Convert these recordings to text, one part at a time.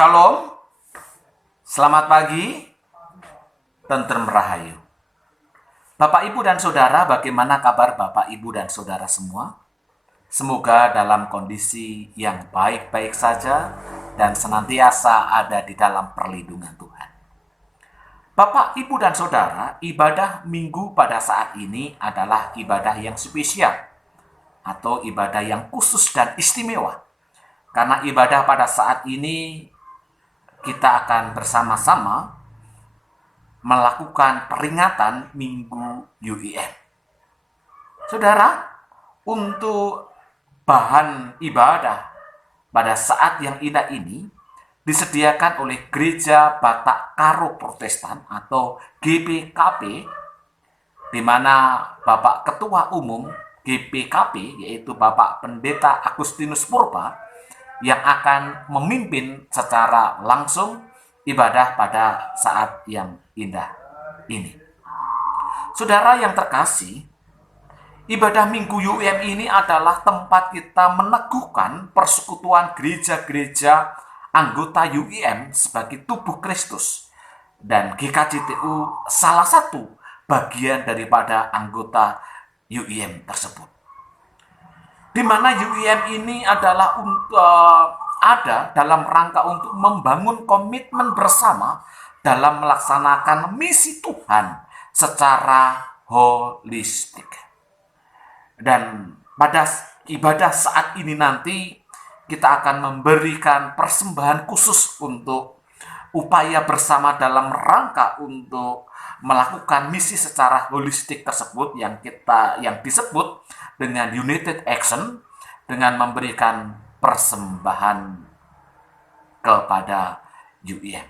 Shalom, selamat pagi, tentrem rahayu. Bapak, Ibu, dan Saudara, bagaimana kabar Bapak, Ibu, dan Saudara semua? Semoga dalam kondisi yang baik-baik saja dan senantiasa ada di dalam perlindungan Tuhan. Bapak, Ibu, dan Saudara, ibadah Minggu pada saat ini adalah ibadah yang spesial atau ibadah yang khusus dan istimewa. Karena ibadah pada saat ini kita akan bersama-sama melakukan peringatan Minggu UIM. Saudara, untuk bahan ibadah pada saat yang indah ini disediakan oleh Gereja Batak Karo Protestan atau GBKP, di mana Bapak Ketua Umum GBKP yaitu Bapak Pendeta Agustinus Purba yang akan memimpin secara langsung ibadah pada saat yang indah ini. Saudara yang terkasih, ibadah Minggu UIM ini adalah tempat kita meneguhkan persekutuan gereja-gereja anggota UIM sebagai tubuh Kristus. Dan GKJTU salah satu bagian daripada anggota UIM tersebut. Di mana UIM ini adalah ada dalam rangka untuk membangun komitmen bersama dalam melaksanakan misi Tuhan secara holistik. Dan pada ibadah saat ini nanti kita akan memberikan persembahan khusus untuk upaya bersama dalam rangka untuk melakukan misi secara holistik tersebut yang disebut dengan United Action, dengan memberikan persembahan kepada UIM.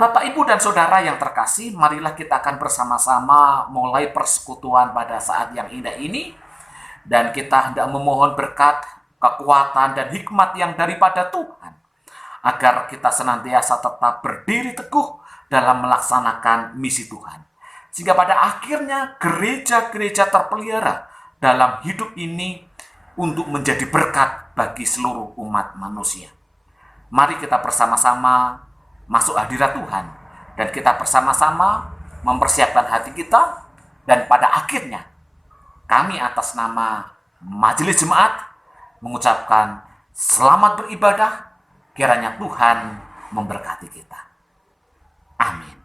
Bapak, Ibu, dan Saudara yang terkasih, marilah kita akan bersama-sama mulai persekutuan pada saat yang indah ini, dan kita hendak memohon berkat, kekuatan, dan hikmat yang daripada Tuhan, agar kita senantiasa tetap berdiri teguh dalam melaksanakan misi Tuhan. Sehingga pada akhirnya gereja-gereja terpelihara dalam hidup ini untuk menjadi berkat bagi seluruh umat manusia. Mari kita bersama-sama masuk hadirat Tuhan, dan kita bersama-sama mempersiapkan hati kita, dan pada akhirnya kami atas nama Majelis Jemaat mengucapkan selamat beribadah, kiranya Tuhan memberkati kita. Amin.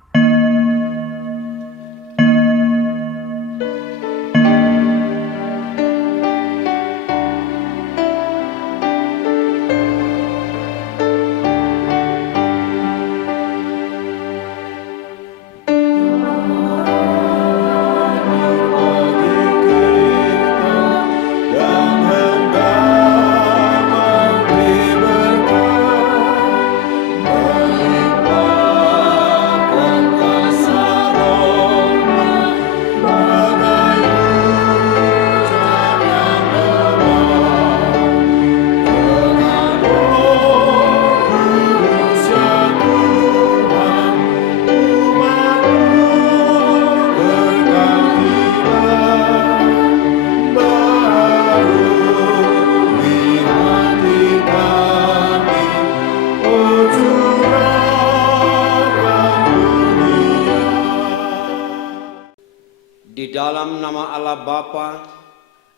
Di dalam nama Allah Bapa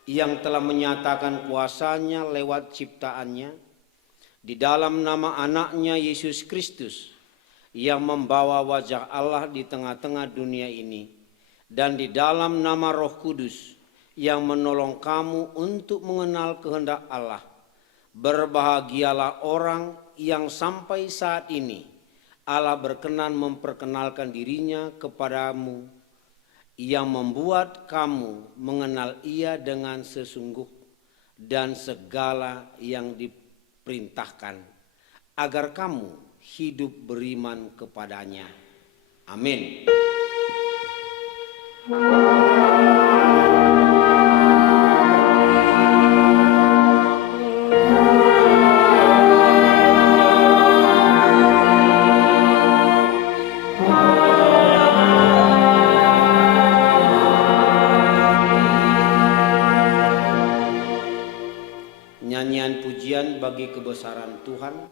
yang telah menyatakan kuasa-Nya lewat ciptaannya, di dalam nama Anak-Nya Yesus Kristus yang membawa wajah Allah di tengah-tengah dunia ini, dan di dalam nama Roh Kudus yang menolong kamu untuk mengenal kehendak Allah, berbahagialah orang yang sampai saat ini Allah berkenan memperkenalkan dirinya kepadamu, yang membuat kamu mengenal Ia dengan sesungguh dan segala yang diperintahkan, agar kamu hidup beriman kepadanya. Amin. Nyanyian pujian bagi kebesaran Tuhan.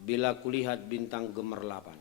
bila kulihat bintang gemerlapan.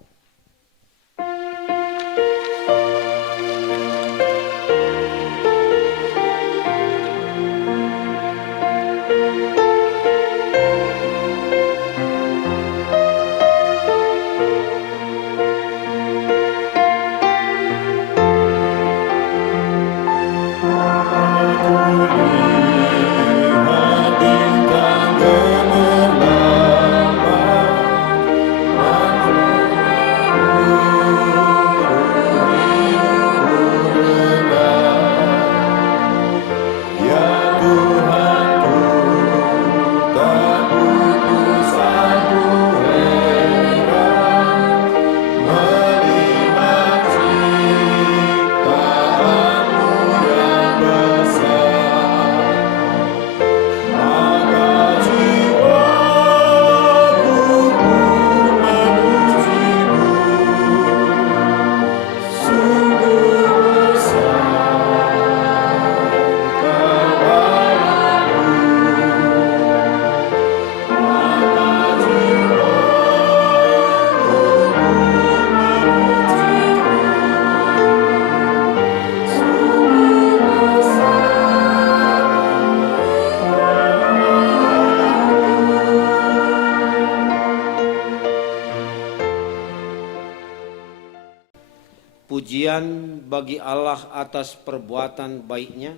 Pujian bagi Allah atas perbuatan baiknya.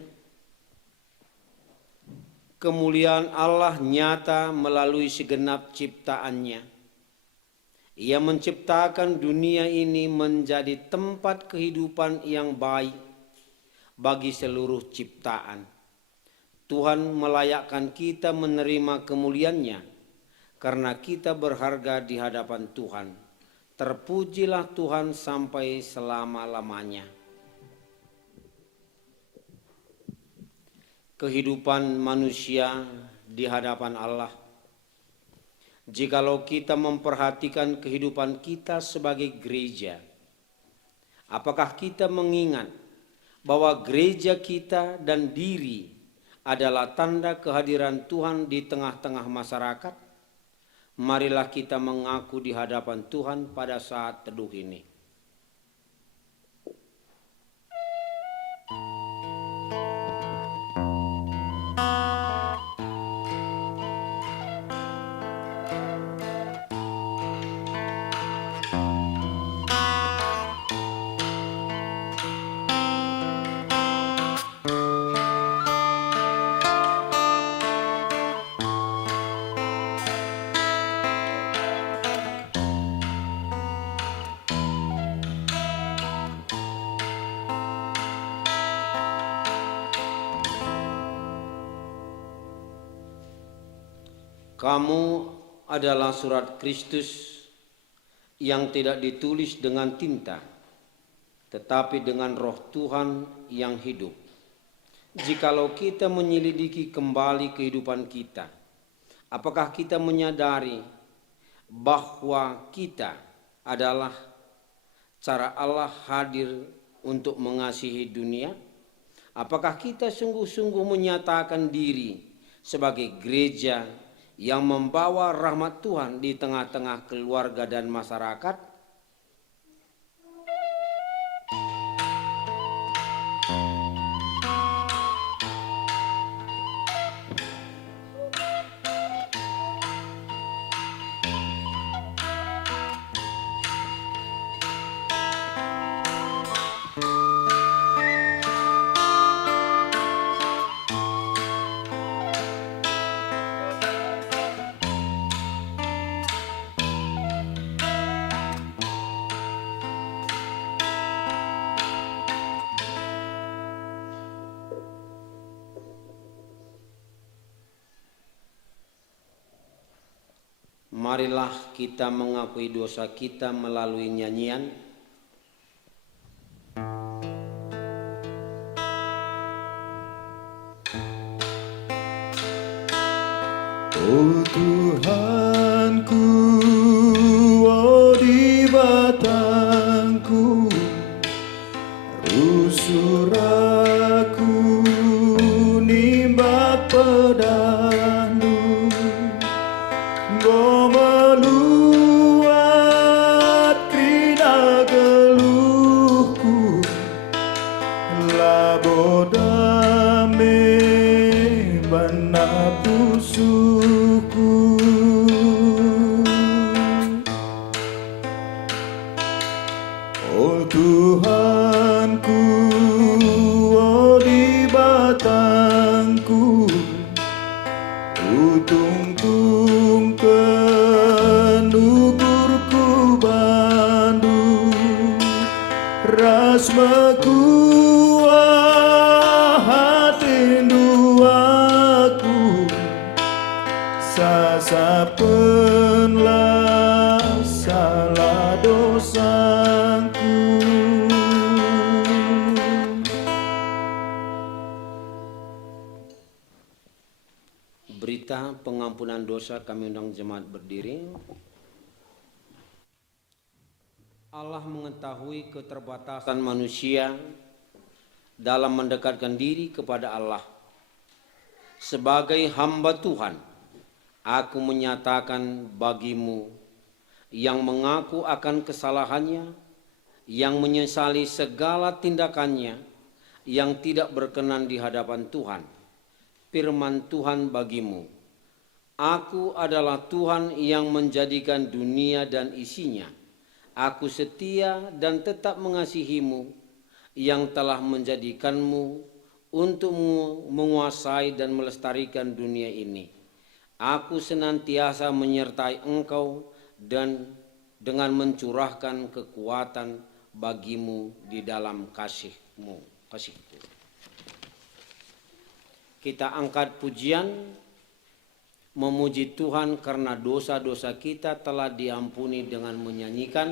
Kemuliaan Allah nyata melalui segenap ciptaannya. Ia menciptakan dunia ini menjadi tempat kehidupan yang baik bagi seluruh ciptaan. Tuhan melayakkan kita menerima kemuliaan-Nya karena kita berharga di hadapan Tuhan. Terpujilah Tuhan sampai selama-lamanya. Kehidupan manusia di hadapan Allah. Jikalau kita memperhatikan kehidupan kita sebagai gereja, apakah kita mengingat bahwa gereja kita dan diri adalah tanda kehadiran Tuhan di tengah-tengah masyarakat? Marilah kita mengaku di hadapan Tuhan pada saat teduh ini. Kamu adalah surat Kristus yang tidak ditulis dengan tinta, tetapi dengan Roh Tuhan yang hidup. Jikalau kita menyelidiki kembali kehidupan kita, apakah kita menyadari bahwa kita adalah cara Allah hadir untuk mengasihi dunia? Apakah kita sungguh-sungguh menyatakan diri sebagai gereja yang membawa rahmat Tuhan di tengah-tengah keluarga dan masyarakat? Marilah kita mengakui dosa kita melalui nyanyian. Oh Tuhanku, oh di batangku, rusur aku nimbat pedanu, go melulu nafsuku. Oh Tuhanku, oh di batangku, utung-tung penuburku bandu, ras mekuah hati duaku, sasapenlah salah dosaku. Berita pengampunan dosa, kami undang jemaat berdiri. Allah mengetahui keterbatasan manusia dalam mendekatkan diri kepada Allah. Sebagai hamba Tuhan, aku menyatakan bagimu yang mengaku akan kesalahannya, yang menyesali segala tindakannya yang tidak berkenan di hadapan Tuhan. Firman Tuhan bagimu, aku adalah Tuhan yang menjadikan dunia dan isinya. Aku setia dan tetap mengasihimu, yang telah menjadikanmu untuk menguasai dan melestarikan dunia ini. Aku senantiasa menyertai engkau dan dengan mencurahkan kekuatan bagimu di dalam kasihku. Kita angkat pujian memuji Tuhan karena dosa-dosa kita telah diampuni dengan menyanyikan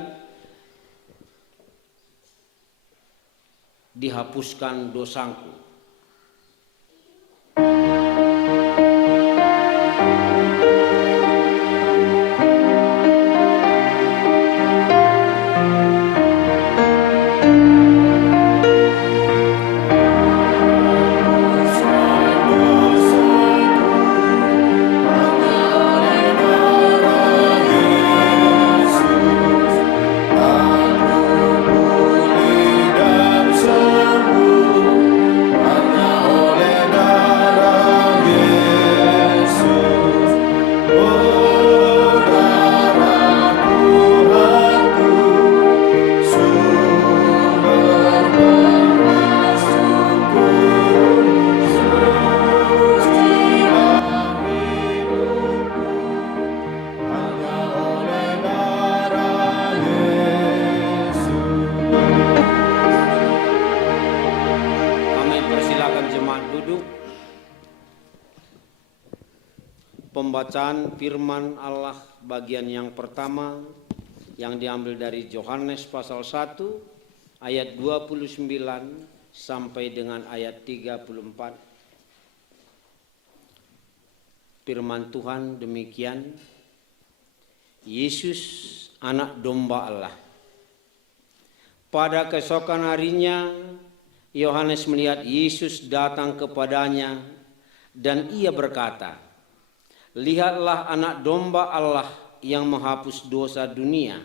dihapuskan dosaku. Pembacaan firman Allah bagian yang pertama yang diambil dari Yohanes pasal 1 ayat 29 sampai dengan ayat 34. Firman Tuhan demikian, Yesus anak domba Allah. Pada keesokan harinya Yohanes melihat Yesus datang kepadanya dan ia berkata, lihatlah anak domba Allah yang menghapus dosa dunia.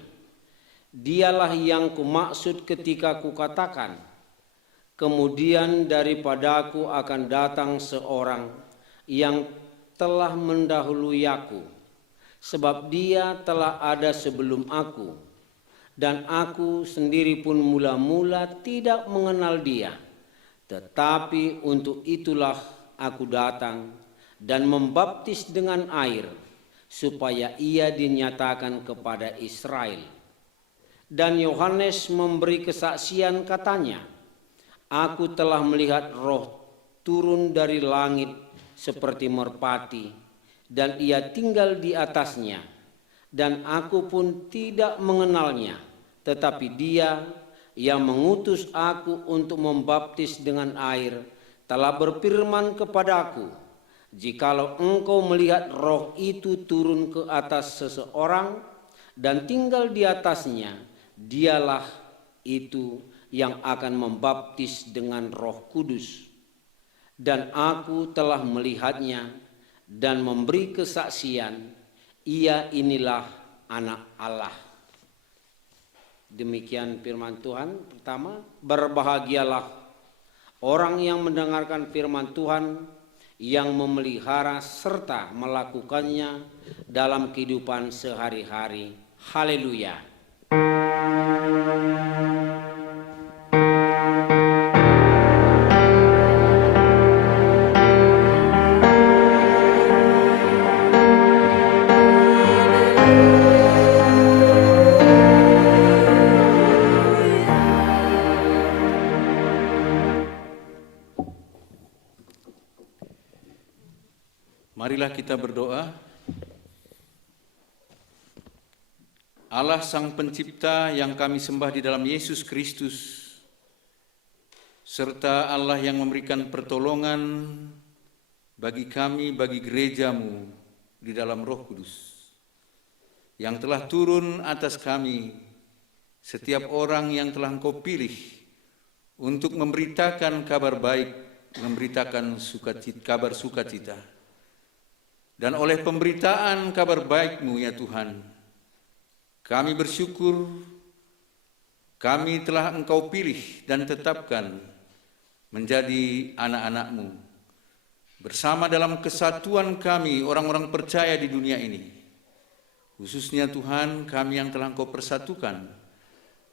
Dialah yang kumaksud ketika kukatakan, kemudian daripadaku akan datang seorang yang telah mendahului aku, sebab dia telah ada sebelum aku, dan aku sendiri pun mula-mula tidak mengenal dia. Tetapi untuk itulah aku datang dan membaptis dengan air, supaya ia dinyatakan kepada Israel. Dan Yohanes memberi kesaksian katanya, aku telah melihat Roh turun dari langit seperti merpati, dan ia tinggal di atasnya. Dan aku pun tidak mengenalnya, tetapi dia yang mengutus aku untuk membaptis dengan air telah berfirman kepadaku, jikalau engkau melihat Roh itu turun ke atas seseorang dan tinggal di atasnya, dialah itu yang akan membaptis dengan Roh Kudus. Dan aku telah melihatnya dan memberi kesaksian, ia inilah anak Allah. Demikian firman Tuhan. Pertama, berbahagialah orang yang mendengarkan firman Tuhan, yang memelihara serta melakukannya dalam kehidupan sehari-hari. Haleluya. Marilah kita berdoa. Allah Sang Pencipta yang kami sembah di dalam Yesus Kristus, serta Allah yang memberikan pertolongan bagi kami, bagi gerejamu di dalam Roh Kudus, yang telah turun atas kami, setiap orang yang telah Engkau pilih untuk memberitakan kabar baik, memberitakan kabar sukacita. Dan oleh pemberitaan kabar baik-Mu ya Tuhan, kami bersyukur kami telah Engkau pilih dan tetapkan menjadi anak-anak-Mu. Bersama dalam kesatuan kami orang-orang percaya di dunia ini. Khususnya Tuhan kami yang telah Engkau persatukan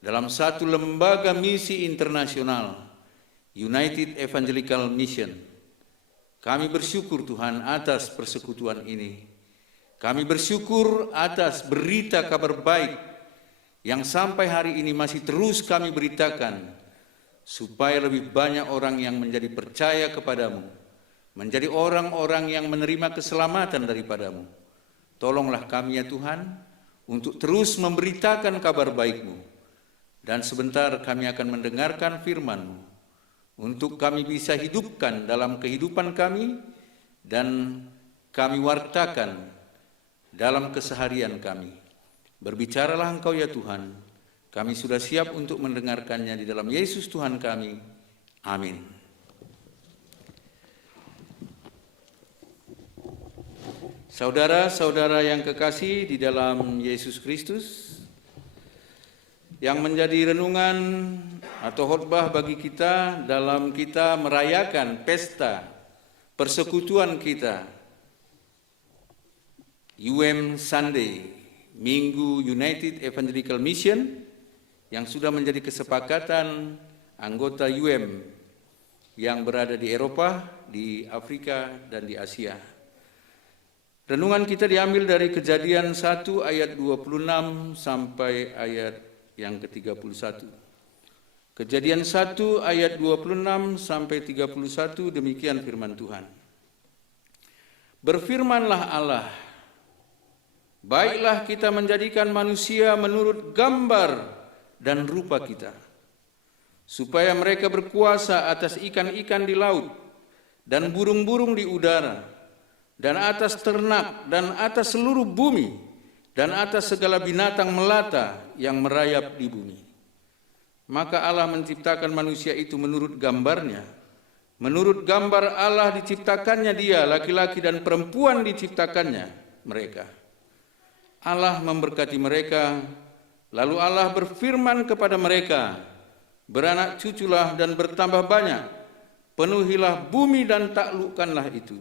dalam satu lembaga misi internasional, United Evangelical Mission. Kami bersyukur Tuhan atas persekutuan ini. Kami bersyukur atas berita kabar baik yang sampai hari ini masih terus kami beritakan, supaya lebih banyak orang yang menjadi percaya kepadamu, menjadi orang-orang yang menerima keselamatan daripadamu. Tolonglah kami ya Tuhan, untuk terus memberitakan kabar baik-Mu. Dan sebentar kami akan mendengarkan firman-Mu, untuk kami bisa hidupkan dalam kehidupan kami, dan kami wartakan dalam keseharian kami. Berbicaralah Engkau ya Tuhan, kami sudah siap untuk mendengarkannya di dalam Yesus Tuhan kami. Amin. Saudara-saudara yang kekasih di dalam Yesus Kristus, yang menjadi renungan atau khotbah bagi kita dalam kita merayakan pesta persekutuan kita, Sunday, Minggu United Evangelical Mission, yang sudah menjadi kesepakatan anggota yang berada di Eropa, di Afrika, dan di Asia. Renungan kita diambil dari Kejadian 1 ayat 26 sampai ayat yang ke-31. Kejadian 1 ayat 26 sampai 31, demikian firman Tuhan. Berfirmanlah Allah, baiklah kita menjadikan manusia menurut gambar dan rupa kita, supaya mereka berkuasa atas ikan-ikan di laut dan burung-burung di udara, dan atas ternak dan atas seluruh bumi, dan atas segala binatang melata yang merayap di bumi. Maka Allah menciptakan manusia itu menurut gambarnya. Menurut gambar Allah diciptakannya dia, laki-laki dan perempuan diciptakannya mereka. Allah memberkati mereka, lalu Allah berfirman kepada mereka, beranak cuculah dan bertambah banyak, penuhilah bumi dan taklukkanlah itu.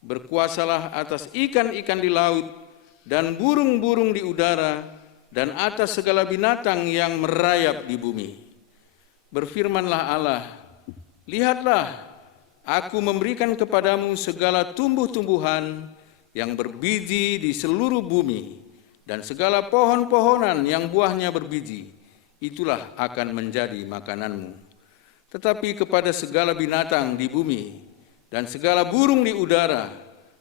Berkuasalah atas ikan-ikan di laut, dan burung-burung di udara, dan atas segala binatang yang merayap di bumi. Berfirmanlah Allah, lihatlah, aku memberikan kepadamu segala tumbuh-tumbuhan yang berbiji di seluruh bumi, dan segala pohon-pohonan yang buahnya berbiji, itulah akan menjadi makananmu. Tetapi kepada segala binatang di bumi, dan segala burung di udara,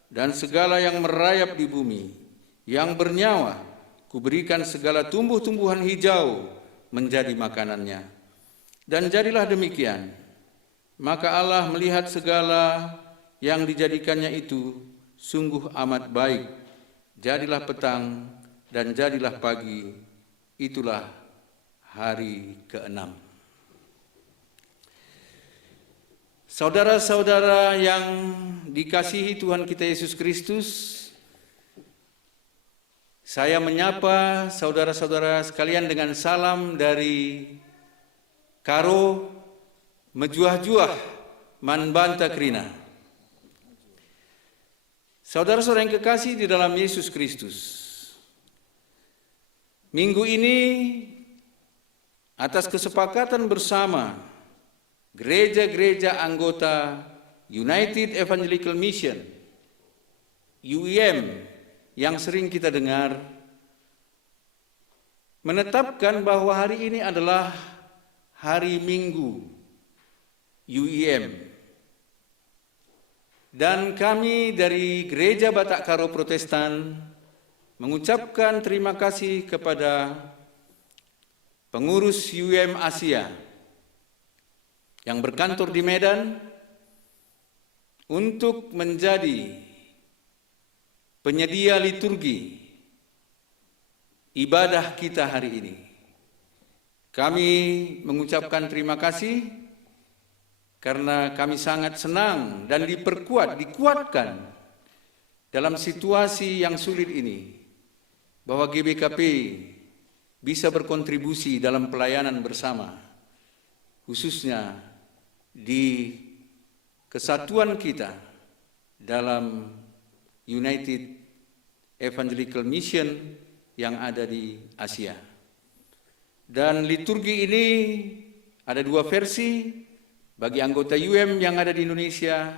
dan segala yang merayap di bumi, yang bernyawa, kuberikan segala tumbuh-tumbuhan hijau menjadi makanannya. Dan jadilah demikian. Maka Allah melihat segala yang dijadikannya itu sungguh amat baik. Jadilah petang dan jadilah pagi. Itulah hari ke-6. Saudara-saudara yang dikasihi Tuhan kita Yesus Kristus, saya menyapa saudara-saudara sekalian dengan salam dari Karo Mejuah-juah Man Banta Krina. Saudara-saudara yang kekasih di dalam Yesus Kristus, minggu ini atas kesepakatan bersama gereja-gereja anggota United Evangelical Mission, UEM, yang sering kita dengar, menetapkan bahwa hari ini adalah hari Minggu UEM. Dan kami dari Gereja Batak Karo Protestan mengucapkan terima kasih kepada pengurus UEM Asia yang berkantor di Medan untuk menjadi penyedia liturgi ibadah kita hari ini. Kami mengucapkan terima kasih karena kami sangat senang dan dikuatkan dalam situasi yang sulit ini, bahwa GBKP bisa berkontribusi dalam pelayanan bersama, khususnya di kesatuan kita dalam United Evangelical Mission yang ada di Asia. Dan liturgi ini ada dua versi. Bagi anggota UEM yang ada di Indonesia,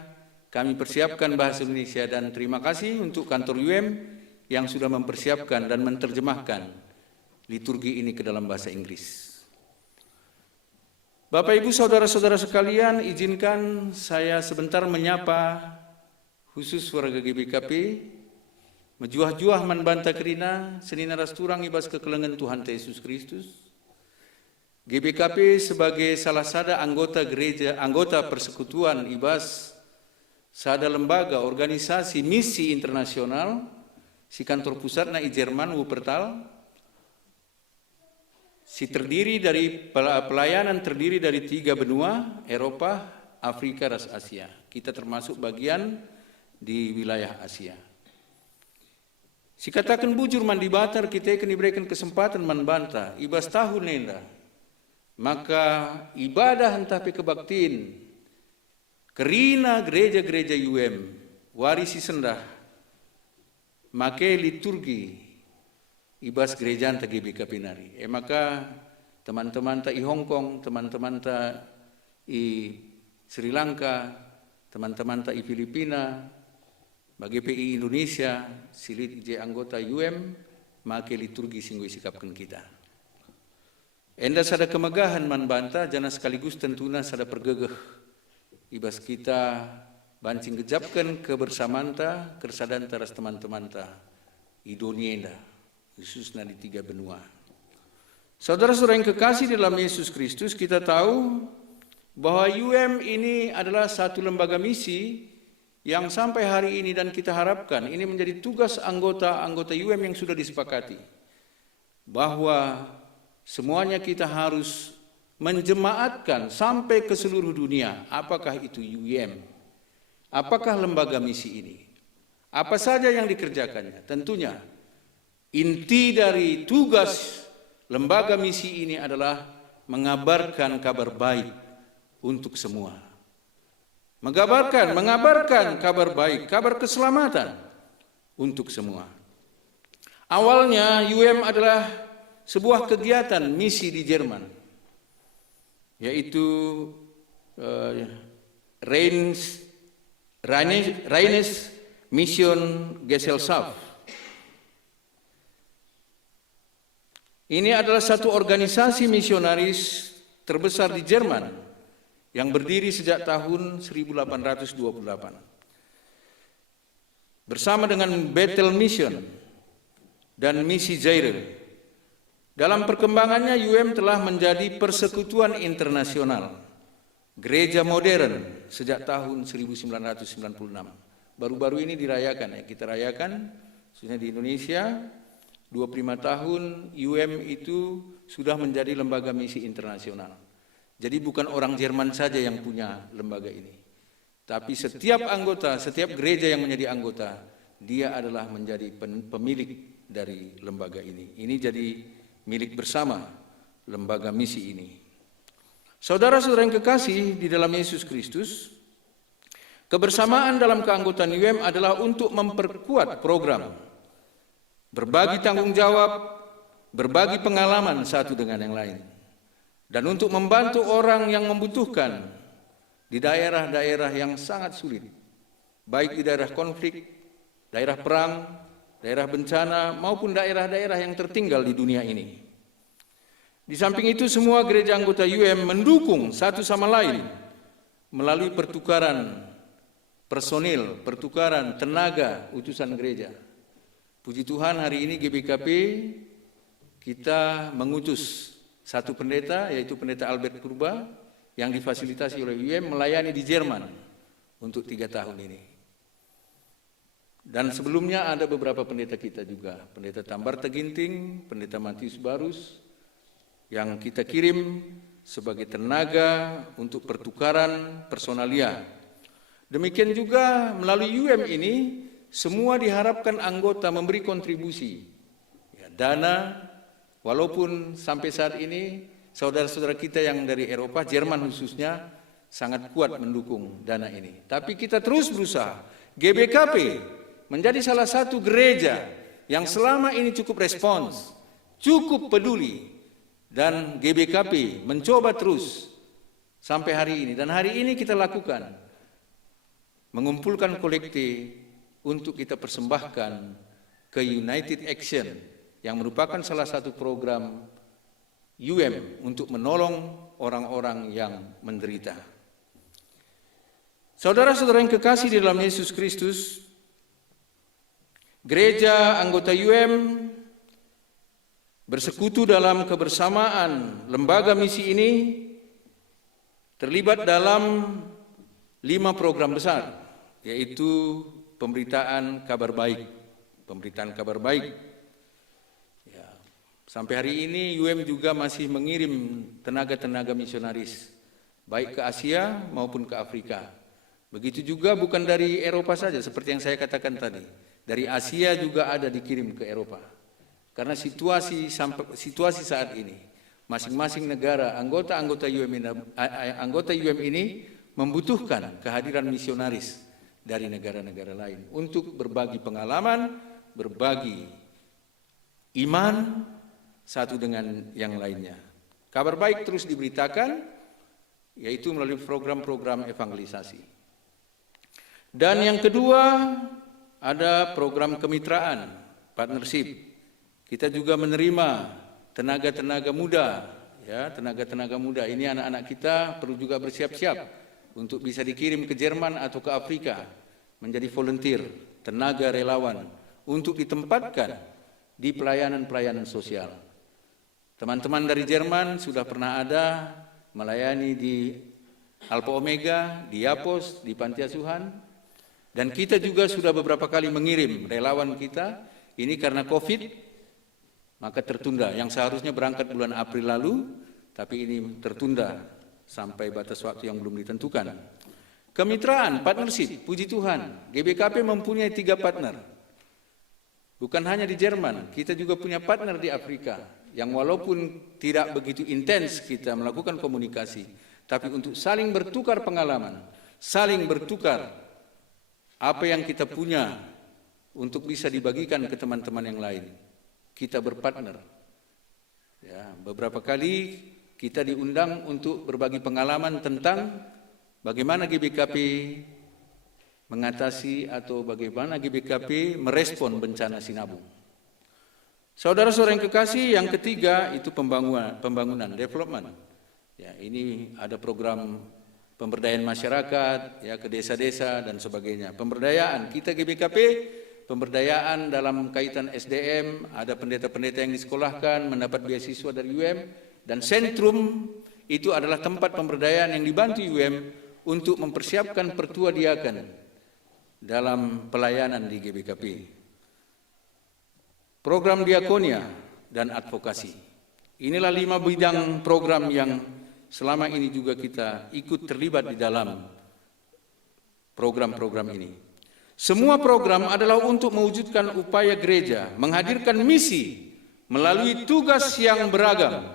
kami persiapkan bahasa Indonesia, dan terima kasih untuk kantor UEM yang sudah mempersiapkan dan menerjemahkan liturgi ini ke dalam bahasa Inggris. Bapak Ibu saudara-saudara sekalian, izinkan saya sebentar menyapa khusus warga GBKP, mejuah-juah manbanta kerina, senina rasturang ibas kekelengan Tuhan Yesus Kristus. GBKP sebagai salah sada anggota gereja, anggota persekutuan ibas, sada lembaga organisasi misi internasional, si kantor pusatna i Jerman Wuppertal, si terdiri dari pelayanan terdiri dari 3 benua, Eropa, Afrika, dan Asia. Kita termasuk bagian di wilayah Asia. Si katakan bujur mandi batar, kita akan diberikan kesempatan manbanta ibas tahun nenda. Maka ibadah hentapi kebaktiin kerina gereja-gereja UEM warisi sendah make liturgi ibas gereja anta GBKP nari. Maka teman-teman ta i Hong Kong, teman-teman ta i Sri Lanka, teman-teman ta i Filipina, bagi PI Indonesia, silit ije anggota UEM make liturgi singgo sikapkan kita. Enda sada kemegahan manbanta, jana sekaligus tentunya sada pergegeh ibas kita bancing gejapkan kebersamanta, kersadan taras teman-teman ta i dunia enda, khususnya di 3 benua. Saudara-saudara yang kekasih dalam Yesus Kristus, kita tahu bahwa UEM ini adalah satu lembaga misi yang sampai hari ini dan kita harapkan ini menjadi tugas anggota UEM yang sudah disepakati, bahwa semuanya kita harus menjemaatkan sampai ke seluruh dunia. Apakah itu UEM? Apakah lembaga misi ini? Apa saja yang dikerjakannya? Tentunya inti dari tugas lembaga misi ini adalah mengabarkan kabar baik untuk semua. Mengabarkan kabar baik, kabar keselamatan untuk semua. Awalnya UEM adalah sebuah kegiatan misi di Jerman, yaitu Rheines Mission Gesellschaft. Ini adalah satu organisasi misionaris terbesar di Jerman yang berdiri sejak tahun 1828 bersama dengan Bethel Mission dan misi Zaire. Dalam perkembangannya UEM telah menjadi persekutuan internasional gereja modern sejak tahun 1996. Baru-baru ini dirayakan, kita rayakan khususnya di Indonesia 25 tahun UEM itu sudah menjadi lembaga misi internasional. Jadi bukan orang Jerman saja yang punya lembaga ini, tapi setiap anggota, setiap gereja yang menjadi anggota, dia adalah menjadi pemilik dari lembaga ini. Ini jadi milik bersama lembaga misi ini. Saudara-saudara yang kekasih di dalam Yesus Kristus, Kebersamaan dalam keanggotaan UM adalah untuk memperkuat program, berbagi tanggung jawab, berbagi pengalaman satu dengan yang lain, dan untuk membantu orang yang membutuhkan di daerah-daerah yang sangat sulit, baik di daerah konflik, daerah perang, daerah bencana, maupun daerah-daerah yang tertinggal di dunia ini. Di samping itu, semua gereja anggota UM mendukung satu sama lain melalui pertukaran personil, pertukaran tenaga utusan gereja. Puji Tuhan, hari ini GBKP kita mengutus satu pendeta, yaitu pendeta Albert Purba, yang difasilitasi oleh UM melayani di Jerman untuk 3 tahun ini. Dan sebelumnya ada beberapa pendeta kita juga, pendeta Tambar Teginting, pendeta Matius Barus, yang kita kirim sebagai tenaga untuk pertukaran personalia. Demikian juga melalui UM ini, semua diharapkan anggota memberi kontribusi, ya, dana, walaupun sampai saat ini saudara-saudara kita yang dari Eropa, Jerman khususnya, sangat kuat mendukung dana ini. Tapi kita terus berusaha. GBKP menjadi salah satu gereja yang selama ini cukup respons, cukup peduli, dan GBKP mencoba terus sampai hari ini. Dan hari ini kita lakukan, mengumpulkan kolekte untuk kita persembahkan ke United Action, yang merupakan salah satu program UM untuk menolong orang-orang yang menderita. Saudara-saudara yang kekasih di dalam Yesus Kristus, gereja anggota UM bersekutu dalam kebersamaan lembaga misi ini, terlibat dalam 5 program besar, yaitu pemberitaan kabar baik, ya, sampai hari ini UM juga masih mengirim tenaga-tenaga misionaris, baik ke Asia maupun ke Afrika. Begitu juga bukan dari Eropa saja, seperti yang saya katakan tadi, dari Asia juga ada dikirim ke Eropa. Karena situasi saat ini, masing-masing negara anggota UM ini membutuhkan kehadiran misionaris dari negara-negara lain untuk berbagi pengalaman, berbagi iman satu dengan yang lainnya. Kabar baik terus diberitakan, yaitu melalui program-program evangelisasi. Dan yang kedua, ada program kemitraan, partnership. Kita juga menerima tenaga-tenaga muda, ya, tenaga-tenaga muda. Ini anak-anak kita perlu juga bersiap-siap untuk bisa dikirim ke Jerman atau ke Afrika menjadi volunteer, tenaga relawan, untuk ditempatkan di pelayanan-pelayanan sosial. Teman-teman dari Jerman sudah pernah ada melayani di Alpha Omega, di Yapos, di Panti Asuhan, dan kita juga sudah beberapa kali mengirim relawan kita. Ini karena COVID, maka tertunda. Yang seharusnya berangkat bulan April lalu, tapi ini tertunda sampai batas waktu yang belum ditentukan. Kemitraan, partnership, puji Tuhan, GBKP mempunyai 3 partner. Bukan hanya di Jerman, kita juga punya partner di Afrika, yang walaupun tidak begitu intens kita melakukan komunikasi, tapi untuk saling bertukar pengalaman, saling bertukar apa yang kita punya untuk bisa dibagikan ke teman-teman yang lain. Kita berpartner. Ya, beberapa kali kita diundang untuk berbagi pengalaman tentang bagaimana GBKP mengatasi atau bagaimana GBKP merespon bencana sinabung. Saudara-saudara yang kekasih, yang ketiga itu pembangunan, development. Ya, ini ada program pemberdayaan masyarakat, ya, ke desa-desa dan sebagainya. Pemberdayaan kita GBKP, pemberdayaan dalam kaitan SDM, ada pendeta-pendeta yang disekolahkan mendapat beasiswa dari UM. Dan sentrum itu adalah tempat pemberdayaan yang dibantu UM untuk mempersiapkan pertua diaken dalam pelayanan di GBKP. Program diakonia dan advokasi. Inilah 5 bidang program yang selama ini juga kita ikut terlibat di dalam program-program ini. Semua program adalah untuk mewujudkan upaya gereja menghadirkan misi melalui tugas yang beragam,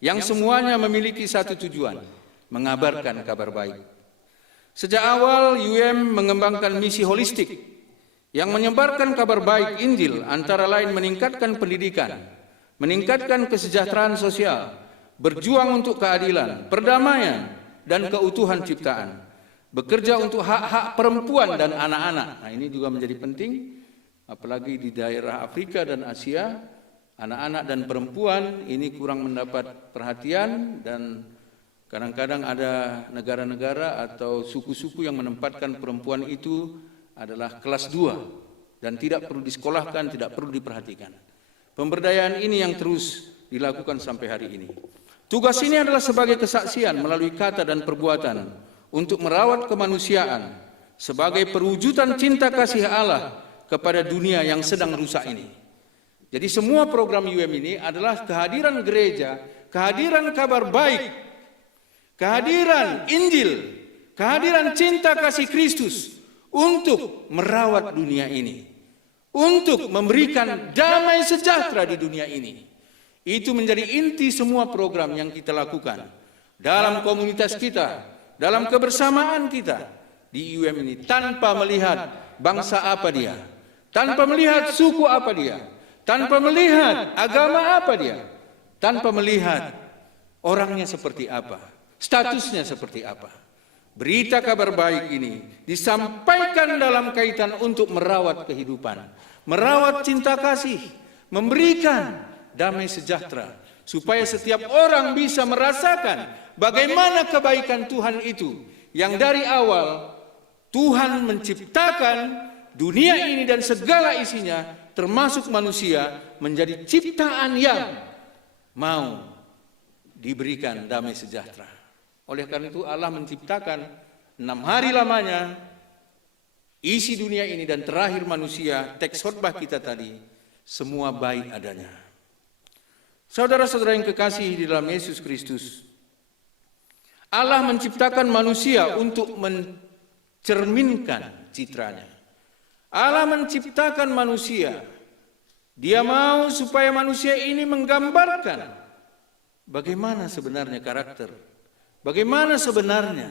yang semuanya memiliki satu tujuan, mengabarkan kabar baik. Sejak awal UM mengembangkan misi holistik yang menyebarkan kabar baik Injil, antara lain meningkatkan pendidikan, meningkatkan kesejahteraan sosial, berjuang untuk keadilan, perdamaian, dan keutuhan ciptaan, bekerja untuk hak-hak perempuan dan anak-anak. Nah, ini juga menjadi penting, apalagi di daerah Afrika dan Asia, anak-anak dan perempuan ini kurang mendapat perhatian, dan kadang-kadang ada negara-negara atau suku-suku yang menempatkan perempuan itu adalah kelas 2 dan tidak perlu disekolahkan, tidak perlu diperhatikan. Pemberdayaan ini yang terus dilakukan sampai hari ini. Tugas ini adalah sebagai kesaksian melalui kata dan perbuatan untuk merawat kemanusiaan sebagai perwujudan cinta kasih Allah kepada dunia yang sedang rusak ini. Jadi semua program UM ini adalah kehadiran gereja, kehadiran kabar baik, kehadiran Injil, kehadiran cinta kasih Kristus untuk merawat dunia ini, untuk memberikan damai sejahtera di dunia ini. Itu menjadi inti semua program yang kita lakukan dalam komunitas kita, dalam kebersamaan kita di UM ini, tanpa melihat bangsa apa dia, tanpa melihat suku apa dia, tanpa melihat agama apa dia, tanpa melihat orangnya seperti apa, statusnya seperti apa. Berita kabar baik ini disampaikan dalam kaitan untuk merawat kehidupan, merawat cinta kasih, memberikan damai sejahtera, supaya setiap orang bisa merasakan bagaimana kebaikan Tuhan itu, yang dari awal Tuhan menciptakan dunia ini dan segala isinya, termasuk manusia, menjadi ciptaan yang mau diberikan damai sejahtera. Oleh karena itu Allah menciptakan 6 hari lamanya isi dunia ini, dan terakhir manusia, teks khotbah kita tadi, semua baik adanya. Saudara-saudara yang kekasih di dalam Yesus Kristus, Allah menciptakan manusia untuk mencerminkan citranya. Allah menciptakan manusia, Dia mau supaya manusia ini menggambarkan bagaimana sebenarnya karakter, bagaimana sebenarnya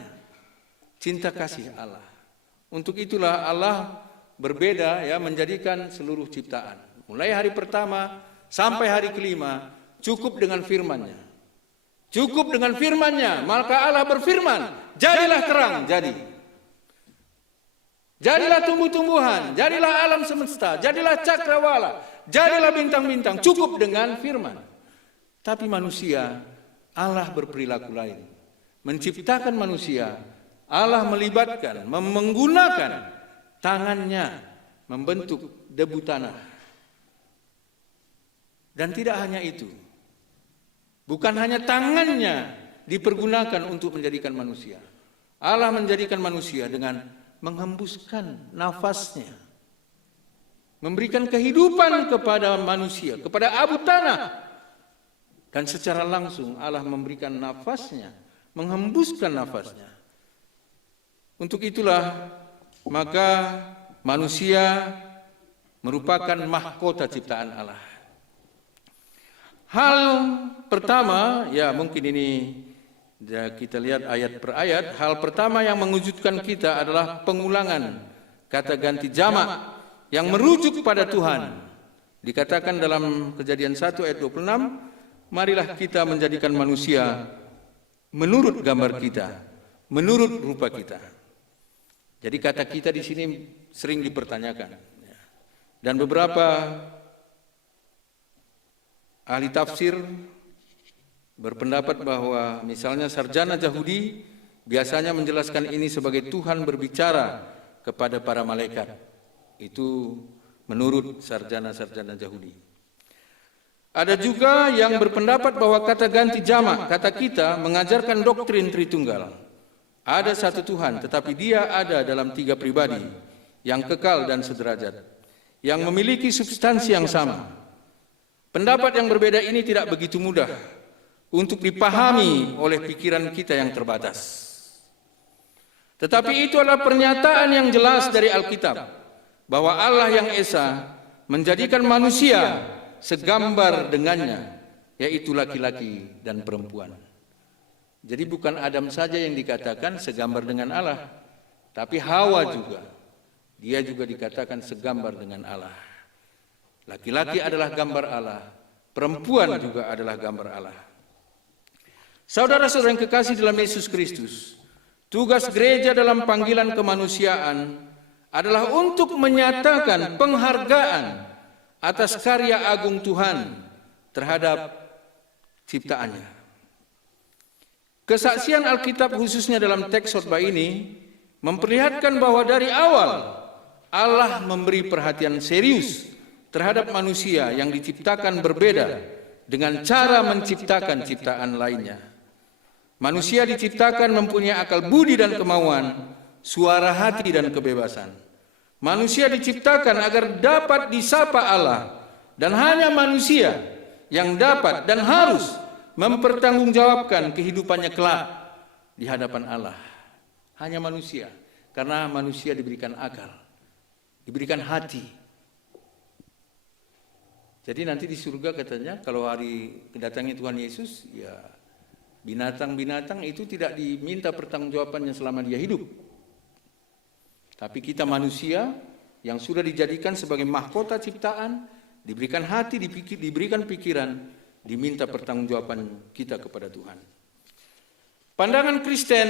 cinta kasih Allah. Untuk itulah Allah berbeda, ya, menjadikan seluruh ciptaan. Mulai hari pertama sampai hari kelima cukup dengan firman-Nya. Cukup dengan firman-Nya, maka Allah berfirman, jadilah terang, jadi. Jadilah tumbuh-tumbuhan, jadilah alam semesta, jadilah cakrawala, jadilah bintang-bintang, cukup dengan firman. Tapi manusia, Allah berperilaku lain. Menciptakan manusia, Allah melibatkan, menggunakan tangannya membentuk debu tanah. Dan tidak hanya itu, bukan hanya tangannya dipergunakan untuk menjadikan manusia. Allah menjadikan manusia dengan menghembuskan nafasnya, memberikan kehidupan kepada manusia, kepada abu tanah. Dan secara langsung Allah memberikan nafasnya, menghembuskan nafasnya. Untuk itulah maka manusia merupakan mahkota ciptaan Allah. Hal pertama, ya mungkin ini ya, kita lihat ayat per ayat. Hal pertama yang mengejutkan kita adalah pengulangan kata ganti jamak yang merujuk pada Tuhan. Dikatakan dalam Kejadian 1 ayat 26, marilah kita menjadikan manusia menurut gambar kita, menurut rupa kita. Jadi kata kita di sini sering dipertanyakan. Dan beberapa ahli tafsir berpendapat bahwa misalnya sarjana Yahudi biasanya menjelaskan ini sebagai Tuhan berbicara kepada para malaikat. Itu menurut sarjana-sarjana Yahudi. Ada juga yang berpendapat bahwa kata ganti jamak, kata kita, mengajarkan doktrin Tritunggal. Ada satu Tuhan, tetapi Dia ada dalam 3 pribadi yang kekal dan sederajat, yang memiliki substansi yang sama. Pendapat yang berbeda ini tidak begitu mudah untuk dipahami oleh pikiran kita yang terbatas. Tetapi itu adalah pernyataan yang jelas dari Alkitab, bahwa Allah yang Esa menjadikan manusia segambar dengannya, yaitu laki-laki dan perempuan. Jadi bukan Adam saja yang dikatakan segambar dengan Allah, Tapi Hawa juga, dia juga dikatakan segambar dengan Allah. Laki-laki adalah gambar Allah, perempuan juga adalah gambar Allah. Saudara-saudara yang kekasih dalam Yesus Kristus, tugas gereja dalam panggilan kemanusiaan adalah untuk menyatakan penghargaan atas karya agung Tuhan terhadap ciptaannya. Kesaksian Alkitab khususnya dalam teks khotbah ini memperlihatkan bahwa dari awal Allah memberi perhatian serius terhadap manusia yang diciptakan berbeda dengan cara menciptakan ciptaan lainnya. Manusia diciptakan mempunyai akal budi dan kemauan, suara hati dan kebebasan. Manusia diciptakan agar dapat disapa Allah, dan hanya manusia yang dapat dan harus mempertanggungjawabkan kehidupannya kelak di hadapan Allah. Hanya manusia, karena manusia diberikan akal, diberikan hati. Jadi nanti di surga katanya kalau hari kedatangan Tuhan Yesus, ya binatang-binatang itu tidak diminta pertanggungjawabannya selama dia hidup. Tapi kita manusia yang sudah dijadikan sebagai mahkota ciptaan, diberikan hati, diberikan pikiran, diminta pertanggungjawaban kita kepada Tuhan. Pandangan Kristen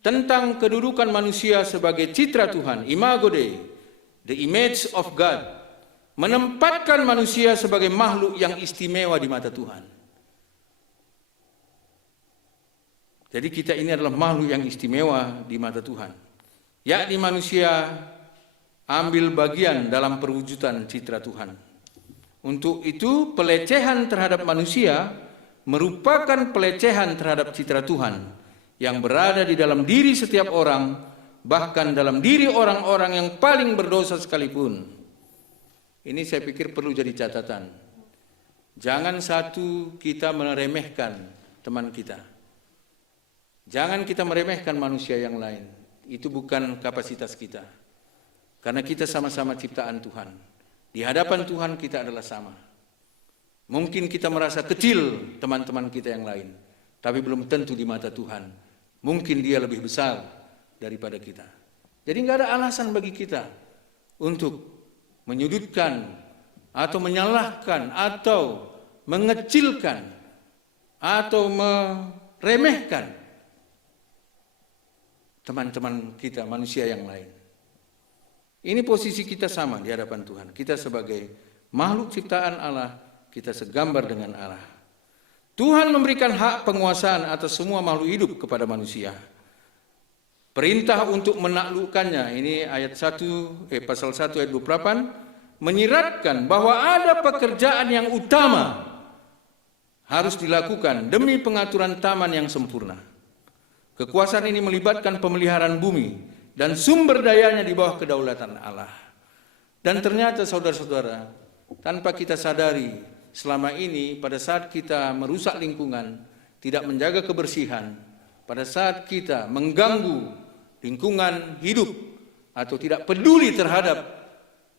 tentang kedudukan manusia sebagai citra Tuhan, imago Dei, the image of God, menempatkan manusia sebagai makhluk yang istimewa di mata Tuhan. Jadi kita ini adalah makhluk yang istimewa di mata Tuhan. Yakni manusia ambil bagian dalam perwujudan citra Tuhan. Untuk itu pelecehan terhadap manusia merupakan pelecehan terhadap citra Tuhan yang berada di dalam diri setiap orang, bahkan dalam diri orang-orang yang paling berdosa sekalipun. Ini saya pikir perlu jadi catatan. Jangan satu kita meremehkan teman kita. Jangan kita meremehkan manusia yang lain. Itu bukan kapasitas kita. Karena kita sama-sama ciptaan Tuhan. Di hadapan Tuhan kita adalah sama. Mungkin kita merasa kecil teman-teman kita yang lain, tapi belum tentu di mata Tuhan. Mungkin dia lebih besar daripada kita. Jadi nggak ada alasan bagi kita untuk menyudutkan atau menyalahkan atau mengecilkan atau meremehkan teman-teman kita, manusia yang lain. Ini posisi kita sama di hadapan Tuhan. Kita sebagai makhluk ciptaan Allah, kita segambar dengan Allah. Tuhan memberikan hak penguasaan atas semua makhluk hidup kepada manusia. Perintah untuk menaklukkannya, ini ayat pasal 1 ayat 28, menyiratkan bahwa ada pekerjaan yang utama harus dilakukan demi pengaturan taman yang sempurna. Kekuasaan ini melibatkan pemeliharaan bumi dan sumber dayanya di bawah kedaulatan Allah. Dan ternyata saudara-saudara, tanpa kita sadari, selama ini pada saat kita merusak lingkungan, tidak menjaga kebersihan, pada saat kita mengganggu lingkungan hidup atau tidak peduli terhadap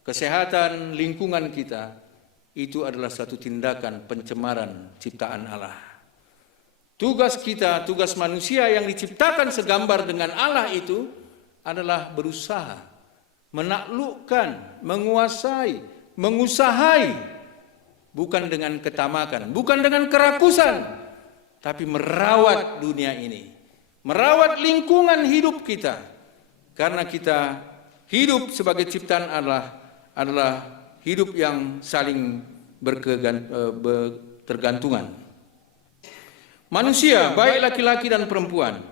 kesehatan lingkungan kita, itu adalah satu tindakan pencemaran ciptaan Allah. Tugas kita, tugas manusia yang diciptakan segambar dengan Allah itu adalah berusaha menaklukkan, menguasai, mengusahai, bukan dengan ketamakan, bukan dengan kerakusan, tapi merawat dunia ini, merawat lingkungan hidup kita. Karena kita hidup sebagai ciptaan Allah adalah hidup yang saling bertergantungan. Manusia, baik laki-laki dan perempuan,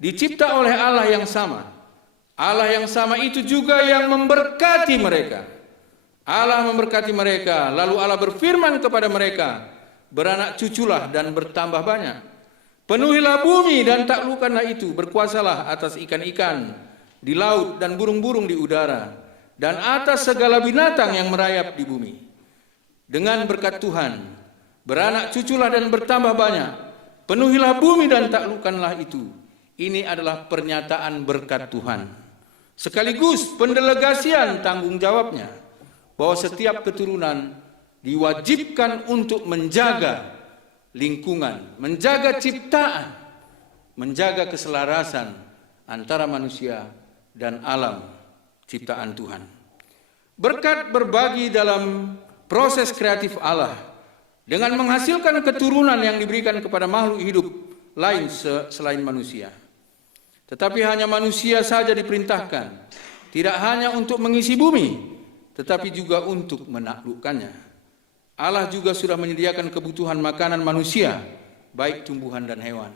dicipta oleh Allah yang sama. Allah yang sama itu juga yang memberkati mereka. Allah memberkati mereka, lalu Allah berfirman kepada mereka, beranak cuculah dan bertambah banyak. Penuhilah bumi dan taklukkanlah itu, berkuasalah atas ikan-ikan di laut dan burung-burung di udara, dan atas segala binatang yang merayap di bumi. Dengan berkat Tuhan, beranak cuculah dan bertambah banyak. Penuhilah bumi dan taklukkanlah itu. Ini adalah pernyataan berkat Tuhan. Sekaligus pendelegasian tanggung jawabnya. Bahwa setiap keturunan diwajibkan untuk menjaga lingkungan, menjaga ciptaan, menjaga keselarasan antara manusia dan alam ciptaan Tuhan. Berkat berbagi dalam proses kreatif Allah dengan menghasilkan keturunan yang diberikan kepada makhluk hidup lain selain manusia. Tetapi hanya manusia saja diperintahkan, tidak hanya untuk mengisi bumi, tetapi juga untuk menaklukkannya. Allah juga sudah menyediakan kebutuhan makanan manusia, baik tumbuhan dan hewan.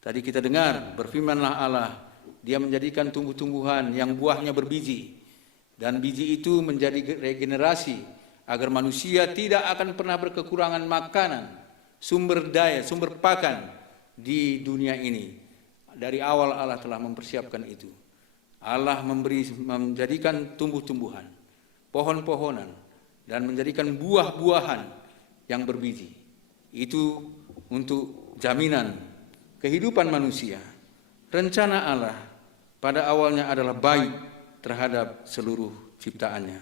Tadi kita dengar, berfirmanlah Allah, Dia menjadikan tumbuh-tumbuhan yang buahnya berbiji, dan biji itu menjadi regenerasi, agar manusia tidak akan pernah berkekurangan makanan, sumber daya, sumber pakan di dunia ini. Dari awal Allah telah mempersiapkan itu. Allah menjadikan tumbuh-tumbuhan, pohon-pohonan, dan menjadikan buah-buahan yang berbiji. Itu untuk jaminan kehidupan manusia. Rencana Allah pada awalnya adalah baik terhadap seluruh ciptaannya.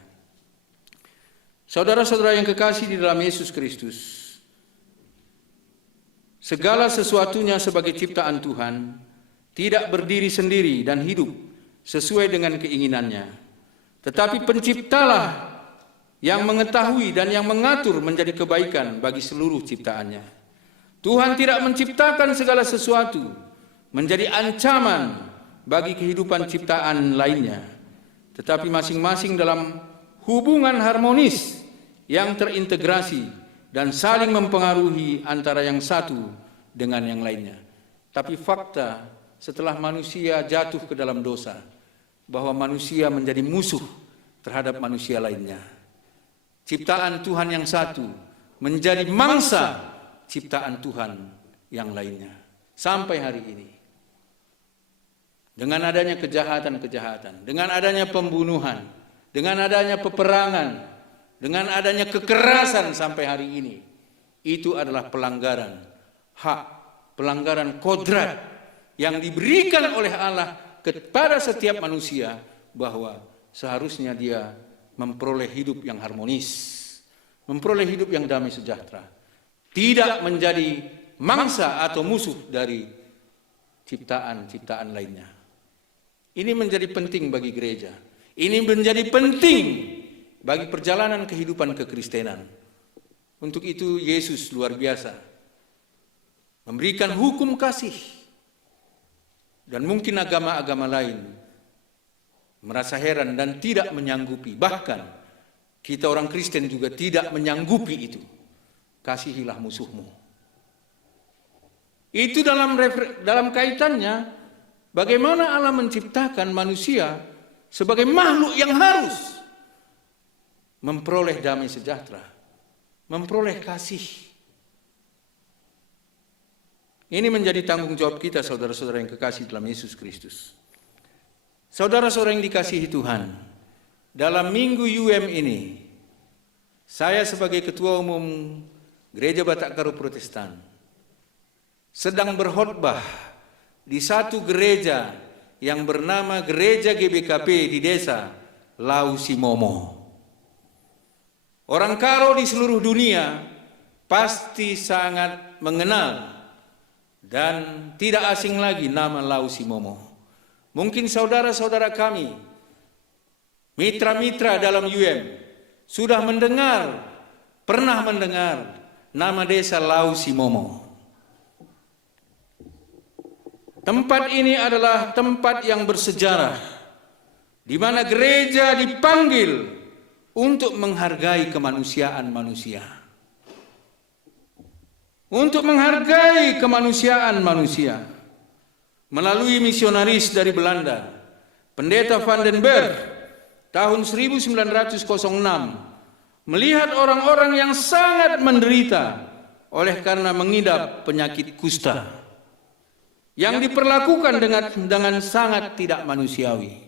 Saudara-saudara yang kekasih di dalam Yesus Kristus, segala sesuatunya sebagai ciptaan Tuhan tidak berdiri sendiri dan hidup sesuai dengan keinginannya. Tetapi penciptalah yang mengetahui dan yang mengatur menjadi kebaikan bagi seluruh ciptaannya. Tuhan tidak menciptakan segala sesuatu menjadi ancaman bagi kehidupan ciptaan lainnya. Tetapi masing-masing dalam hubungan harmonis yang terintegrasi dan saling mempengaruhi antara yang satu dengan yang lainnya. Tapi fakta setelah manusia jatuh ke dalam dosa, bahwa manusia menjadi musuh terhadap manusia lainnya. Ciptaan Tuhan yang satu menjadi mangsa ciptaan Tuhan yang lainnya. Sampai hari ini. Dengan adanya kejahatan-kejahatan, dengan adanya pembunuhan, dengan adanya peperangan, dengan adanya kekerasan sampai hari ini, itu adalah pelanggaran hak, pelanggaran kodrat yang diberikan oleh Allah kepada setiap manusia, bahwa seharusnya dia memperoleh hidup yang harmonis, memperoleh hidup yang damai sejahtera, tidak menjadi mangsa atau musuh dari ciptaan-ciptaan lainnya. Ini menjadi penting bagi gereja. Ini menjadi penting bagi perjalanan kehidupan kekristenan. Untuk itu Yesus luar biasa memberikan hukum kasih. Dan mungkin agama-agama lain merasa heran dan tidak menyanggupi. Bahkan kita orang Kristen juga tidak menyanggupi itu. Kasihilah musuhmu. Itu dalam kaitannya bagaimana Allah menciptakan manusia sebagai makhluk yang harus memperoleh damai sejahtera, memperoleh kasih. Ini menjadi tanggung jawab kita, saudara-saudara yang kekasih dalam Yesus Kristus. Saudara-saudara yang dikasihi Tuhan, dalam minggu UM ini, saya sebagai Ketua Umum Gereja Batak Karo Protestan sedang berkhotbah di satu gereja yang bernama Gereja GBKP di desa Lau Simomo. Orang Karo di seluruh dunia pasti sangat mengenal dan tidak asing lagi nama Lau Simomo. Mungkin saudara-saudara kami, mitra-mitra dalam UM, sudah mendengar, pernah mendengar nama desa Lau Simomo. Tempat ini adalah tempat yang bersejarah, di mana gereja dipanggil untuk menghargai kemanusiaan manusia. Untuk menghargai kemanusiaan manusia. Melalui misionaris dari Belanda, Pendeta Van den Berg, tahun 1906, melihat orang-orang yang sangat menderita oleh karena mengidap penyakit kusta, yang diperlakukan dengan sangat tidak manusiawi.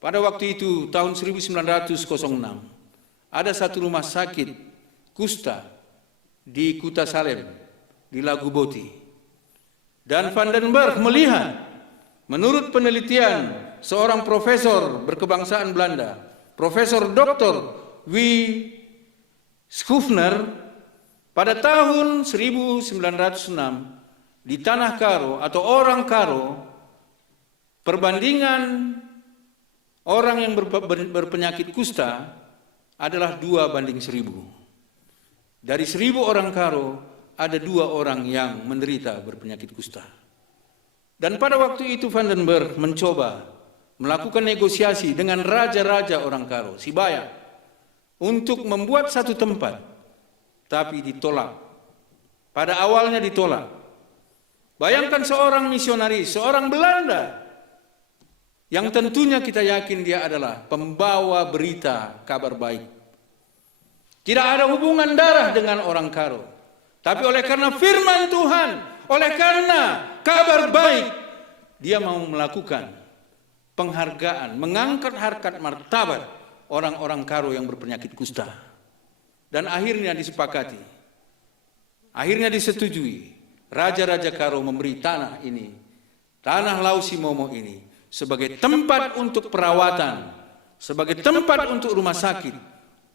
Pada waktu itu, tahun 1906, ada satu rumah sakit kusta di Kuta Salem, di Laguboti. Dan Van den Berg melihat, menurut penelitian seorang profesor berkebangsaan Belanda, Profesor Dr. W. Schufner, pada tahun 1906 di Tanah Karo atau orang Karo perbandingan orang yang berpenyakit kusta adalah 2:1000. Dari 1000 orang karo, ada 2 orang yang menderita berpenyakit kusta. Dan pada waktu itu Vandenberg mencoba melakukan negosiasi dengan raja-raja orang karo, Sibaya, untuk membuat satu tempat, tapi ditolak. Pada awalnya ditolak. Bayangkan seorang misionaris, seorang Belanda, yang tentunya kita yakin dia adalah pembawa berita kabar baik. Tidak ada hubungan darah dengan orang karo. Tapi oleh karena firman Tuhan, oleh karena kabar baik, dia mau melakukan penghargaan, mengangkat harkat martabat orang-orang karo yang berpenyakit kusta. Dan akhirnya disepakati, akhirnya disetujui, raja-raja karo memberi tanah ini, tanah Lausimomo ini, sebagai tempat untuk perawatan, sebagai tempat untuk rumah sakit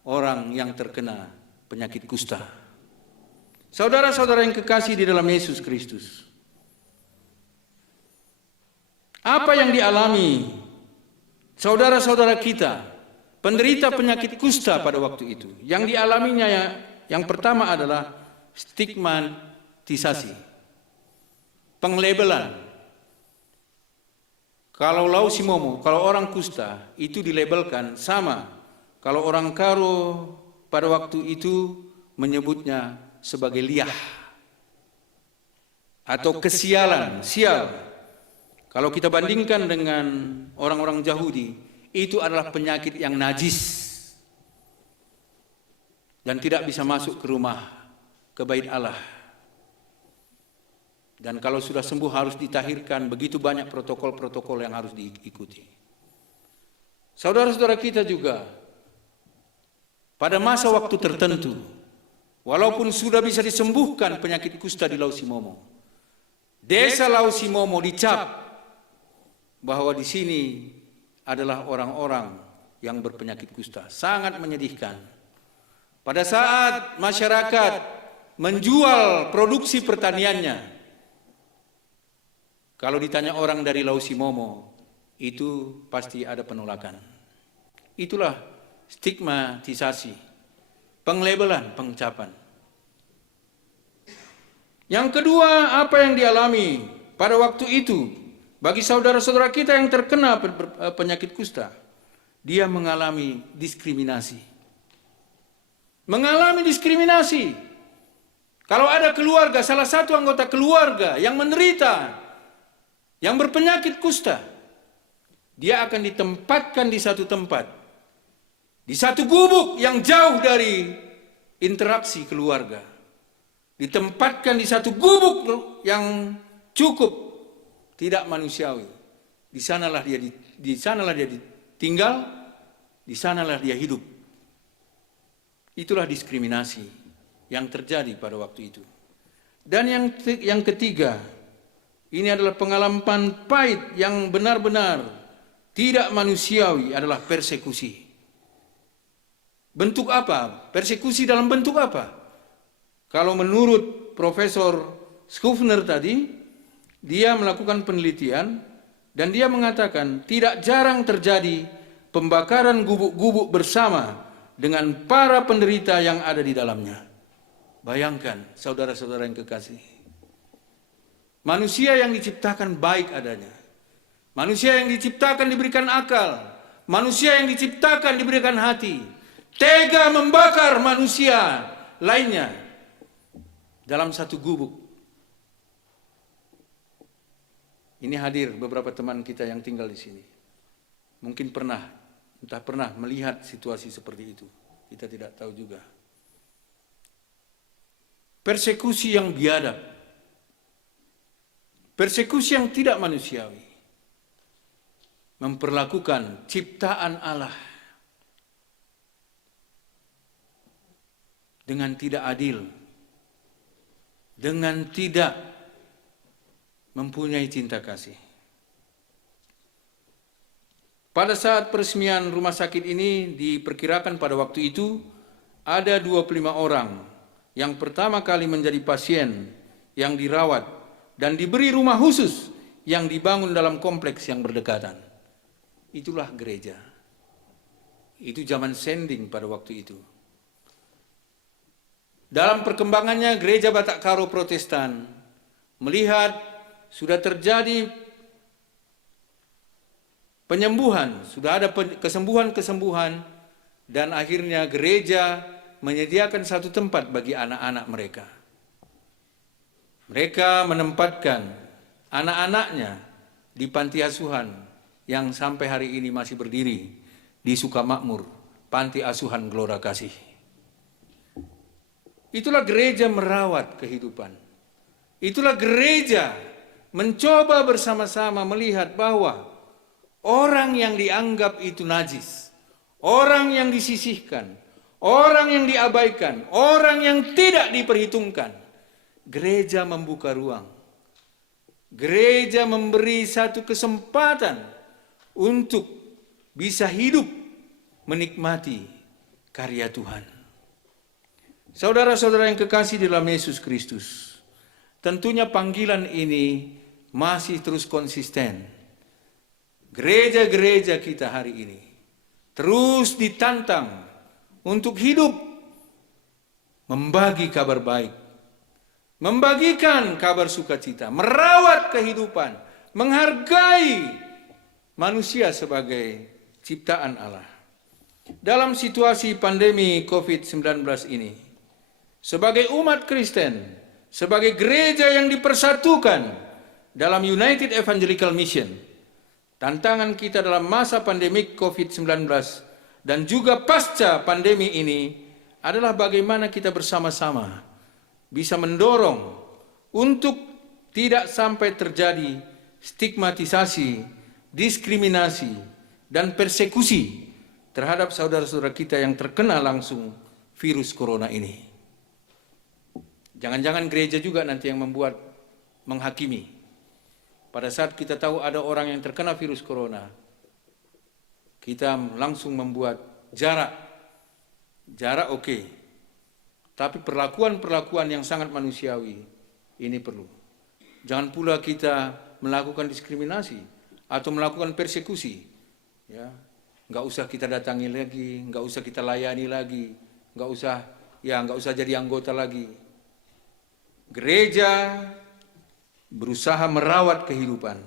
orang yang terkena penyakit kusta. Saudara-saudara yang kekasih di dalam Yesus Kristus, apa yang dialami saudara-saudara kita penderita penyakit kusta pada waktu itu? Yang dialaminya yang pertama adalah stigmatisasi, penglabelan. Kalau Lausimomo, kalau orang kusta itu dilabelkan sama. Kalau orang karo pada waktu itu menyebutnya sebagai liah atau kesialan, sial. Kalau kita bandingkan dengan orang-orang Yahudi, itu adalah penyakit yang najis dan tidak bisa masuk ke rumah, ke bait Allah. Dan kalau sudah sembuh harus ditahirkan, begitu banyak protokol-protokol yang harus diikuti. Saudara-saudara kita juga, pada masa waktu tertentu, walaupun sudah bisa disembuhkan penyakit kusta di Lausimomo, desa Lausimomo dicap bahwa di sini adalah orang-orang yang berpenyakit kusta. Sangat menyedihkan. Pada saat masyarakat menjual produksi pertaniannya, kalau ditanya orang dari Lausimomo, itu pasti ada penolakan. Itulah stigmatisasi, penglabelan, pengucapan. Yang kedua, apa yang dialami pada waktu itu bagi saudara-saudara kita yang terkena penyakit kusta? Dia mengalami diskriminasi. Mengalami diskriminasi. Kalau ada keluarga, salah satu anggota keluarga yang menderita, yang berpenyakit kusta, dia akan ditempatkan di satu tempat, di satu gubuk yang jauh dari interaksi keluarga. Ditempatkan di satu gubuk yang cukup tidak manusiawi. Di sanalah dia tinggal, di sanalah dia hidup. Itulah diskriminasi yang terjadi pada waktu itu. Dan yang ketiga, ini adalah pengalaman pahit yang benar-benar tidak manusiawi, adalah persekusi. Bentuk apa? Persekusi dalam bentuk apa? Kalau menurut Profesor Schufner tadi, dia melakukan penelitian dan dia mengatakan tidak jarang terjadi pembakaran gubuk-gubuk bersama dengan para penderita yang ada di dalamnya. Bayangkan, saudara-saudara yang kekasih. Manusia yang diciptakan baik adanya. Manusia yang diciptakan diberikan akal. Manusia yang diciptakan diberikan hati. Tega membakar manusia lainnya dalam satu gubuk. Ini hadir beberapa teman kita yang tinggal di sini. Mungkin entah pernah melihat situasi seperti itu. Kita tidak tahu juga. Persekusi yang biadab. Persekusi yang tidak manusiawi. Memperlakukan ciptaan Allah dengan tidak adil, dengan tidak mempunyai cinta kasih. Pada saat peresmian rumah sakit ini diperkirakan pada waktu itu ada 25 orang yang pertama kali menjadi pasien yang dirawat dan diberi rumah khusus yang dibangun dalam kompleks yang berdekatan. Itulah gereja. Itu zaman sending pada waktu itu. Dalam perkembangannya gereja Batak Karo Protestan melihat sudah terjadi penyembuhan, sudah ada kesembuhan-kesembuhan, dan akhirnya gereja menyediakan satu tempat bagi anak-anak mereka. Mereka menempatkan anak-anaknya di panti asuhan yang sampai hari ini masih berdiri di Sukamakmur, Panti Asuhan Gelora Kasih. Itulah gereja merawat kehidupan. Itulah gereja mencoba bersama-sama melihat bahwa orang yang dianggap itu najis, orang yang disisihkan, orang yang diabaikan, orang yang tidak diperhitungkan, gereja membuka ruang. Gereja memberi satu kesempatan untuk bisa hidup menikmati karya Tuhan. Saudara-saudara yang kekasih di dalam Yesus Kristus, tentunya panggilan ini masih terus konsisten. Gereja-gereja kita hari ini terus ditantang untuk hidup membagi kabar baik, membagikan kabar sukacita, merawat kehidupan, menghargai manusia sebagai ciptaan Allah. Dalam situasi pandemi COVID-19 ini, sebagai umat Kristen, sebagai gereja yang dipersatukan dalam United Evangelical Mission, tantangan kita dalam masa pandemi COVID-19 dan juga pasca pandemi ini adalah bagaimana kita bersama-sama bisa mendorong untuk tidak sampai terjadi stigmatisasi, diskriminasi, dan persekusi terhadap saudara-saudara kita yang terkena langsung virus corona ini. Jangan-jangan gereja juga nanti yang menghakimi. Pada saat kita tahu ada orang yang terkena virus corona, kita langsung membuat jarak oke. Tapi perlakuan-perlakuan yang sangat manusiawi ini perlu. Jangan pula kita melakukan diskriminasi atau melakukan persekusi. Ya, nggak usah kita datangi lagi, nggak usah kita layani lagi, nggak usah jadi anggota lagi. Gereja berusaha merawat kehidupan.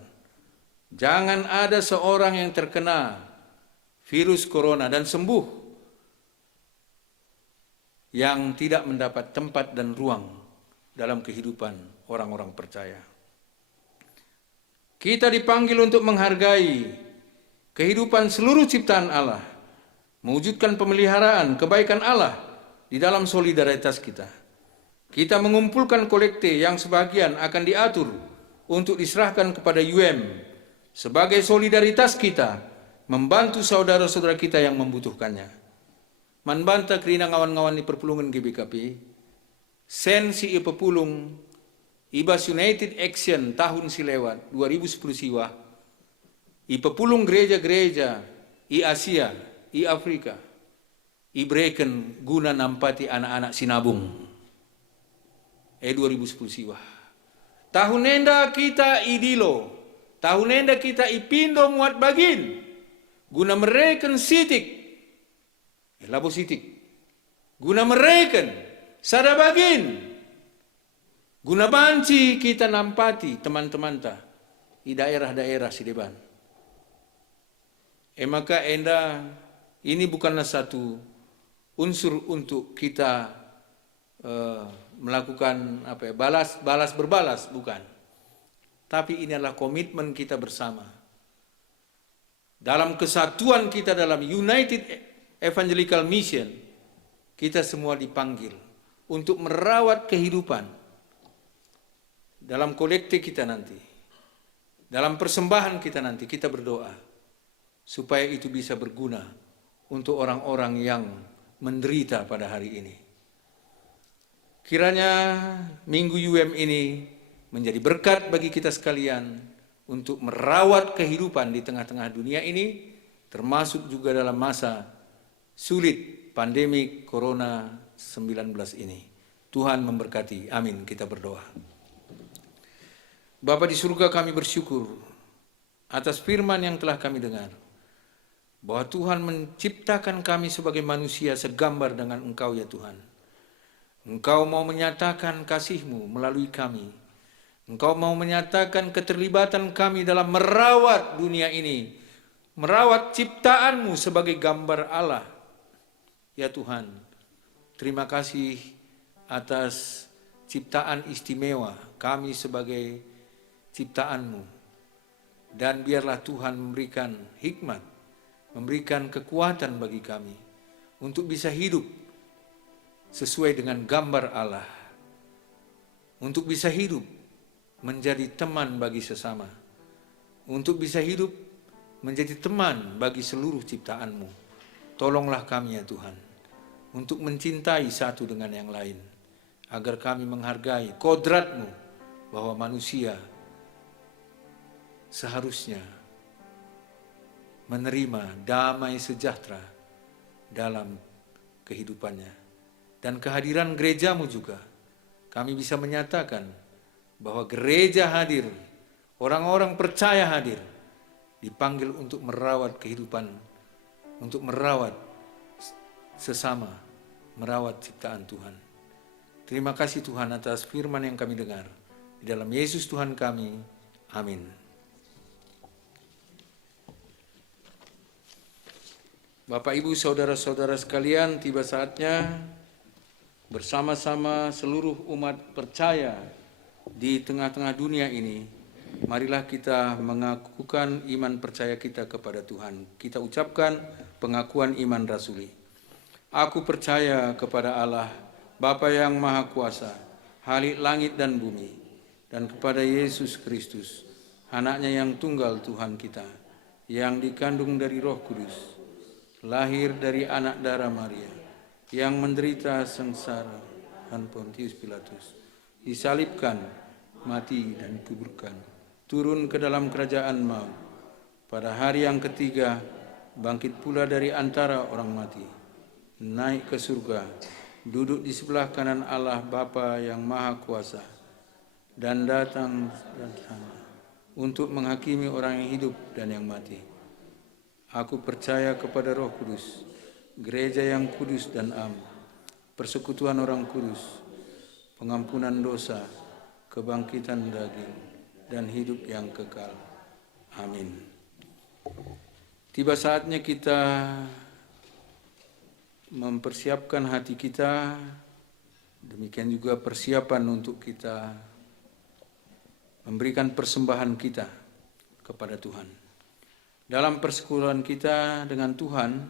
Jangan ada seorang yang terkena virus corona dan sembuh yang tidak mendapat tempat dan ruang dalam kehidupan orang-orang percaya. Kita dipanggil untuk menghargai kehidupan seluruh ciptaan Allah, mewujudkan pemeliharaan kebaikan Allah di dalam solidaritas kita. Kita mengumpulkan kolekte yang sebagian akan diatur untuk diserahkan kepada UM sebagai solidaritas kita membantu saudara-saudara kita yang membutuhkannya. Manbanta kerina ngawan-ngawan di perpulungan GBKP, sen si ipepulung Ibas United Action tahun silewat 2010 siwa, ipepulung gereja-gereja i Asia, i Afrika, i breken guna nampati anak-anak sinabung. 2010 siwa. Tahun nenda kita idilo, tahun nenda kita ipindo muat bagin, guna mereken sitik, labo sitik, guna mereken sada bagin, guna banci kita nampati teman-teman ta di daerah-daerah si depan. Maka enda ini bukanlah satu unsur untuk kita melakukan balas berbalas, bukan. Tapi ini adalah komitmen kita bersama. Dalam kesatuan kita dalam United Evangelical Mission, kita semua dipanggil untuk merawat kehidupan. Dalam kolekte kita nanti, dalam persembahan kita nanti, kita berdoa supaya itu bisa berguna untuk orang-orang yang menderita pada hari ini. Kiranya Minggu UM ini menjadi berkat bagi kita sekalian untuk merawat kehidupan di tengah-tengah dunia ini, termasuk juga dalam masa sulit pandemi Corona-19 ini. Tuhan memberkati. Amin. Kita berdoa. Bapa di surga, kami bersyukur atas firman yang telah kami dengar, bahwa Tuhan menciptakan kami sebagai manusia segambar dengan Engkau ya Tuhan. Engkau mau menyatakan kasih-Mu melalui kami. Engkau mau menyatakan keterlibatan kami dalam merawat dunia ini, merawat ciptaan-Mu sebagai gambar Allah. Ya Tuhan, terima kasih atas ciptaan istimewa kami sebagai ciptaan-Mu. Dan biarlah Tuhan memberikan hikmat, memberikan kekuatan bagi kami untuk bisa hidup sesuai dengan gambar Allah, untuk bisa hidup menjadi teman bagi sesama, untuk bisa hidup menjadi teman bagi seluruh ciptaan-Mu. Tolonglah kami ya Tuhan, untuk mencintai satu dengan yang lain, agar kami menghargai kodrat-Mu bahwa manusia seharusnya menerima damai sejahtera dalam kehidupannya. Dan kehadiran gereja-Mu juga, kami bisa menyatakan bahwa gereja hadir, orang-orang percaya hadir, dipanggil untuk merawat kehidupan, untuk merawat sesama, merawat ciptaan Tuhan. Terima kasih Tuhan atas firman yang kami dengar. Di dalam Yesus Tuhan kami, amin. Bapak, Ibu, saudara-saudara sekalian, tiba saatnya bersama-sama seluruh umat percaya di tengah-tengah dunia ini, marilah kita mengakukan iman percaya kita kepada Tuhan. Kita ucapkan pengakuan iman rasuli. Aku percaya kepada Allah, Bapa yang Maha Kuasa, Khalik langit dan bumi, dan kepada Yesus Kristus, anaknya yang tunggal Tuhan kita, yang dikandung dari Roh Kudus, lahir dari anak darah Maria, yang menderita sengsara dan Pontius Pilatus, disalibkan, mati dan dikuburkan, turun ke dalam kerajaan maut, pada hari yang ketiga bangkit pula dari antara orang mati, naik ke surga, duduk di sebelah kanan Allah Bapa yang Maha Kuasa, dan datang dan sana untuk menghakimi orang yang hidup dan yang mati. Aku percaya kepada Roh Kudus, gereja yang kudus dan am, persekutuan orang kudus, pengampunan dosa, kebangkitan daging, dan hidup yang kekal. Amin. Tiba saatnya kita mempersiapkan hati kita, demikian juga persiapan untuk kita memberikan persembahan kita kepada Tuhan. Dalam persekutuan kita dengan Tuhan,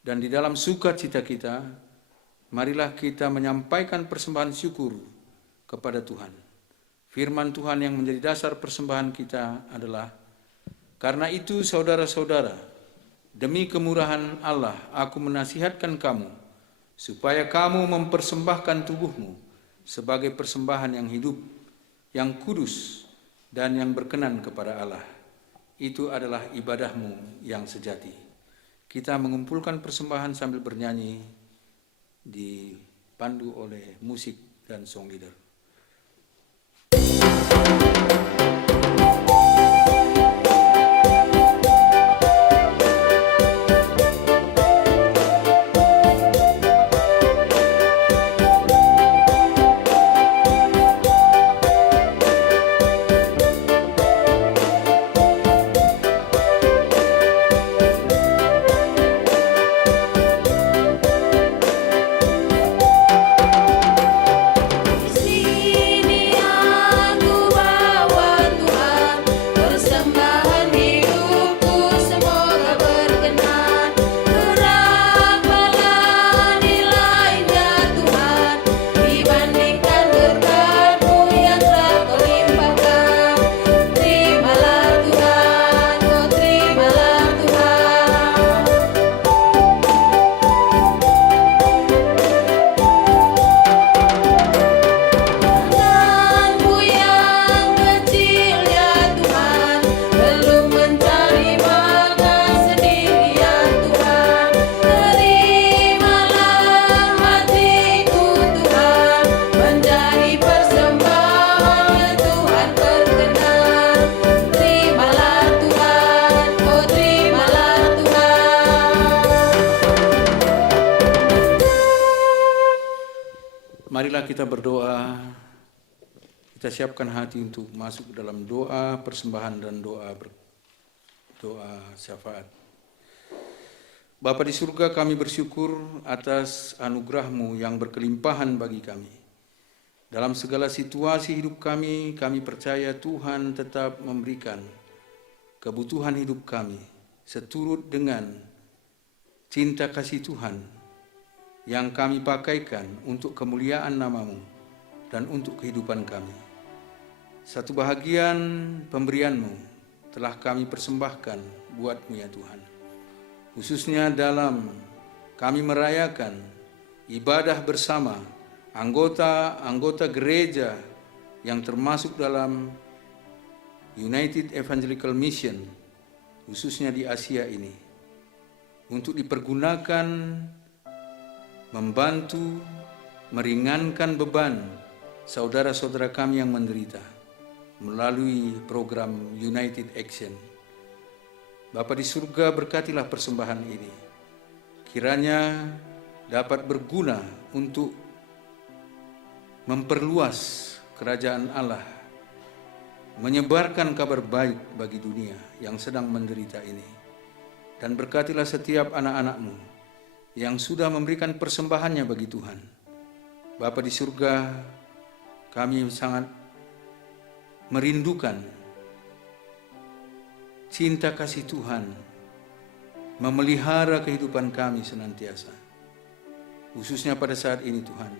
dan di dalam sukacita kita, marilah kita menyampaikan persembahan syukur kepada Tuhan. Firman Tuhan yang menjadi dasar persembahan kita adalah, karena itu saudara-saudara, demi kemurahan Allah, aku menasihatkan kamu, supaya kamu mempersembahkan tubuhmu sebagai persembahan yang hidup, yang kudus, dan yang berkenan kepada Allah. Itu adalah ibadahmu yang sejati. Kita mengumpulkan persembahan sambil bernyanyi, dipandu oleh musik dan song leader. Istri Marilah kita berdoa, kita siapkan hati untuk masuk dalam doa persembahan dan doa syafaat. Bapa di surga, kami bersyukur atas anugerah-Mu yang berkelimpahan bagi kami. Dalam segala situasi hidup kami percaya Tuhan tetap memberikan kebutuhan hidup kami seturut dengan cinta kasih Tuhan yang kami pakaikan untuk kemuliaan nama-Mu dan untuk kehidupan kami. Satu bahagian pemberian-Mu telah kami persembahkan buat-Mu ya Tuhan. Khususnya dalam kami merayakan ibadah bersama anggota gereja yang termasuk dalam United Evangelical Mission, khususnya di Asia ini, untuk dipergunakan membantu meringankan beban saudara-saudara kami yang menderita melalui program United Action. Bapa di surga, berkatilah persembahan ini. Kiranya dapat berguna untuk memperluas kerajaan Allah, menyebarkan kabar baik bagi dunia yang sedang menderita ini. Dan berkatilah setiap anak-anak-Mu yang sudah memberikan persembahannya bagi Tuhan. Bapa di surga, kami sangat merindukan cinta kasih Tuhan memelihara kehidupan kami senantiasa. Khususnya pada saat ini Tuhan,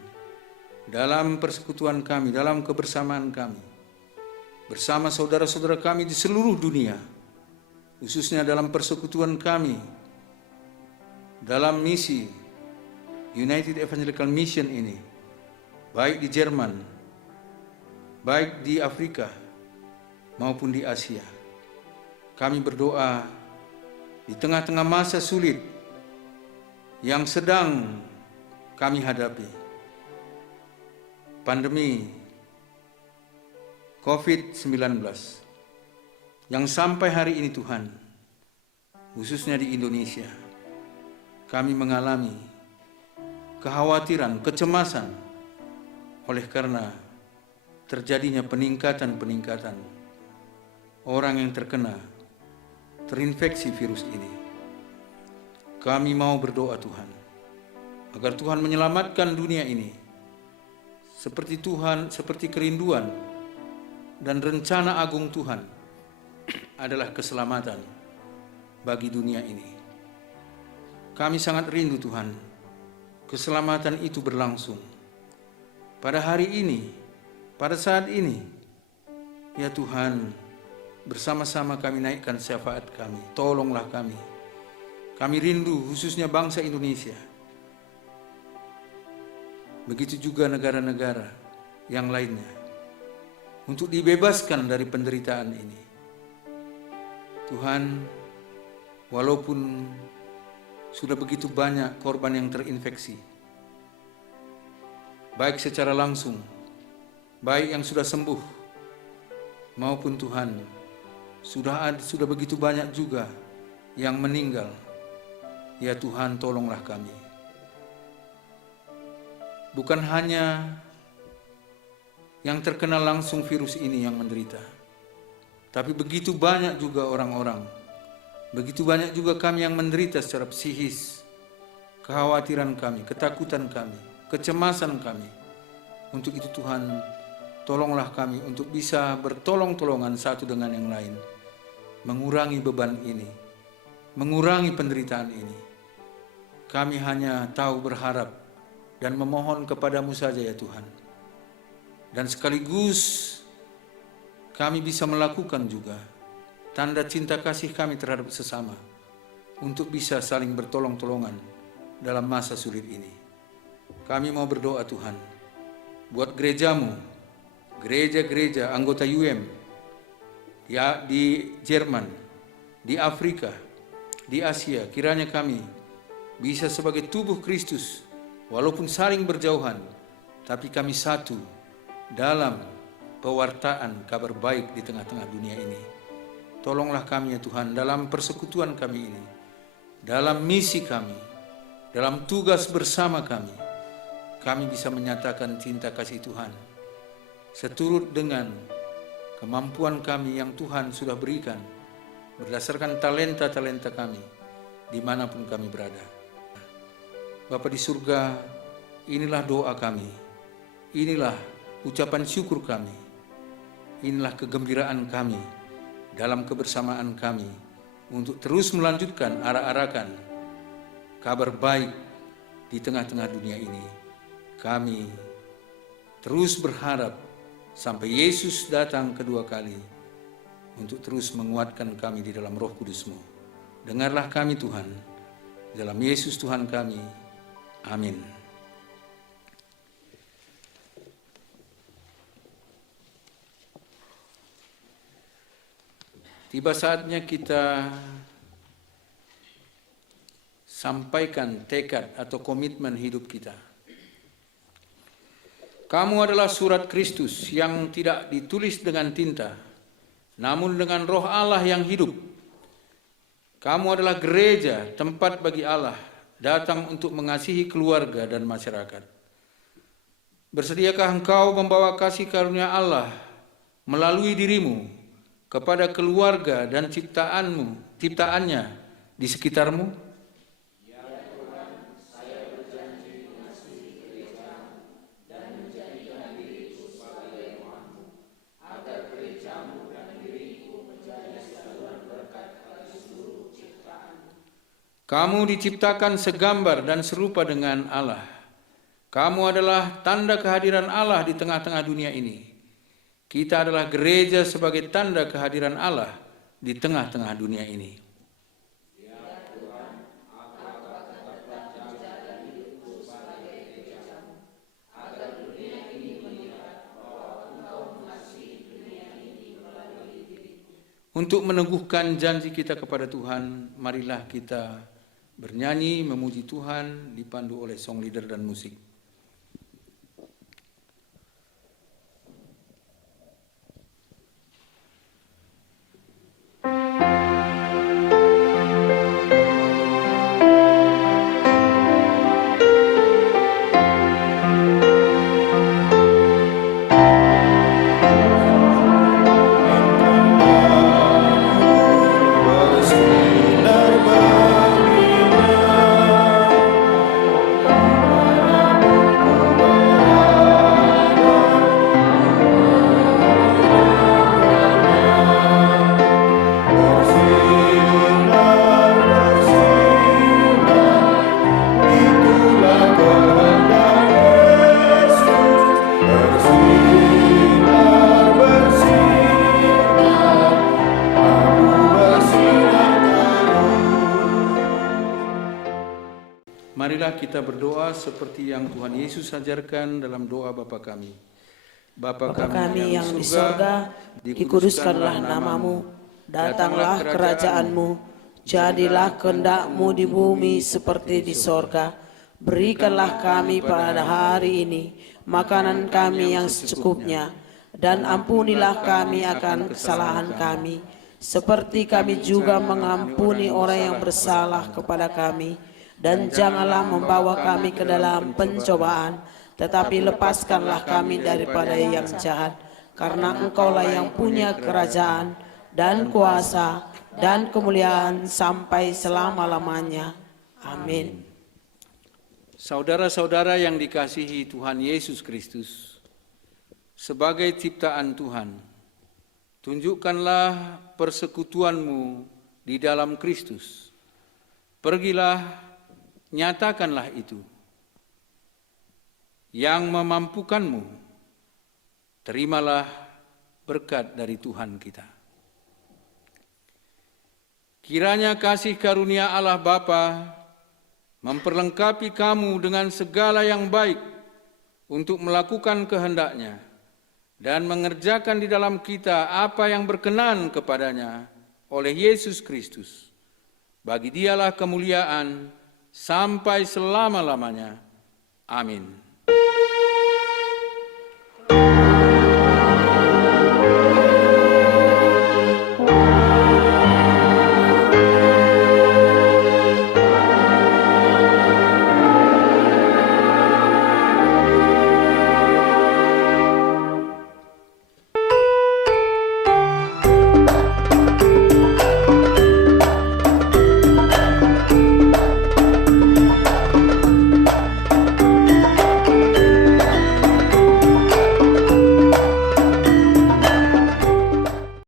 dalam persekutuan kami, dalam kebersamaan kami, bersama saudara-saudara kami di seluruh dunia, khususnya dalam persekutuan kami, dalam misi United Evangelical Mission ini, baik di Jerman, baik di Afrika, maupun di Asia. Kami berdoa di tengah-tengah masa sulit yang sedang kami hadapi, pandemi COVID-19, yang sampai hari ini Tuhan, khususnya di Indonesia, kami mengalami kekhawatiran, kecemasan oleh karena terjadinya peningkatan orang yang terinfeksi virus ini. Kami mau berdoa Tuhan, agar Tuhan menyelamatkan dunia ini, seperti kerinduan dan rencana agung Tuhan adalah keselamatan bagi dunia ini. Kami sangat rindu Tuhan, keselamatan itu berlangsung pada hari ini, pada saat ini. Ya Tuhan, bersama-sama kami naikkan syafaat kami, tolonglah kami. Kami rindu khususnya bangsa Indonesia. Begitu juga negara-negara yang lainnya, untuk dibebaskan dari penderitaan ini. Tuhan, walaupun sudah begitu banyak korban yang terinfeksi, baik secara langsung, baik yang sudah sembuh, maupun Tuhan, sudah begitu banyak juga yang meninggal. Ya Tuhan, tolonglah kami. Bukan hanya yang terkena langsung virus ini yang menderita, tapi begitu banyak juga orang-orang, begitu banyak juga kami yang menderita secara psikis. Kekhawatiran kami, ketakutan kami, kecemasan kami. Untuk itu Tuhan, tolonglah kami untuk bisa bertolong-tolongan satu dengan yang lain, mengurangi beban ini, mengurangi penderitaan ini. Kami hanya tahu berharap dan memohon kepadamu saja ya Tuhan. Dan sekaligus kami bisa melakukan juga tanda cinta kasih kami terhadap sesama, untuk bisa saling bertolong-tolongan dalam masa sulit ini. Kami mau berdoa Tuhan, buat gerejamu, gereja-gereja anggota UM ya, di Jerman, di Afrika, di Asia. Kiranya kami bisa sebagai tubuh Kristus, walaupun saling berjauhan, tapi kami satu dalam pewartaan kabar baik di tengah-tengah dunia ini. Tolonglah kami ya Tuhan, dalam persekutuan kami ini, dalam misi kami, dalam tugas bersama kami. kami bisa menyatakan cinta kasih Tuhan seturut dengan kemampuan kami yang Tuhan sudah berikan berdasarkan talenta-talenta kami dimanapun kami berada. Bapa di surga, inilah doa kami, inilah ucapan syukur kami, inilah kegembiraan kami dalam kebersamaan kami untuk terus melanjutkan arak-arakan kabar baik di tengah-tengah dunia ini. Kami terus berharap sampai Yesus datang kedua kali untuk terus menguatkan kami di dalam Roh Kudus-Mu. Dengarlah kami Tuhan, dalam Yesus Tuhan kami. Amin. Tiba saatnya kita sampaikan tekad atau komitmen hidup kita. Kamu adalah surat Kristus yang tidak ditulis dengan tinta, namun dengan Roh Allah yang hidup. Kamu adalah gereja, tempat bagi Allah datang untuk mengasihi keluarga dan masyarakat. Bersediakah engkau membawa kasih karunia Allah melalui dirimu kepada keluarga dan ciptaannya di sekitarmu? Kamu diciptakan segambar dan serupa dengan Allah. Kamu adalah tanda kehadiran Allah di tengah-tengah dunia ini. Kita adalah gereja sebagai tanda kehadiran Allah di tengah-tengah dunia ini. Untuk meneguhkan janji kita kepada Tuhan, marilah kita bernyanyi, memuji Tuhan, dipandu oleh song leader dan musik. Marilah kita berdoa seperti yang Tuhan Yesus ajarkan dalam doa Bapa kami. Bapa kami yang di surga, dikuduskanlah namamu, datanglah kerajaanmu, jadilah kehendak-Mu di bumi seperti di sorga. Berikanlah kami pada hari ini makanan kami yang secukupnya, dan ampunilah kami akan kesalahan kami, seperti kami juga mengampuni orang yang bersalah kepada kami. Dan janganlah membawa kami ke dalam pencobaan, tetapi lepaskanlah kami daripada yang jahat. Karena Engkaulah yang punya kerajaan dan kuasa dan kemuliaan sampai selama-lamanya. Amin. Saudara-saudara yang dikasihi Tuhan Yesus Kristus, sebagai ciptaan Tuhan, tunjukkanlah persekutuanmu di dalam Kristus. Pergilah, nyatakanlah itu. Yang memampukanmu, terimalah berkat dari Tuhan kita. Kiranya kasih karunia Allah Bapa memperlengkapi kamu dengan segala yang baik untuk melakukan kehendak-Nya dan mengerjakan di dalam kita apa yang berkenan kepadanya oleh Yesus Kristus. Bagi Dialah kemuliaan sampai selama-lamanya. Amin.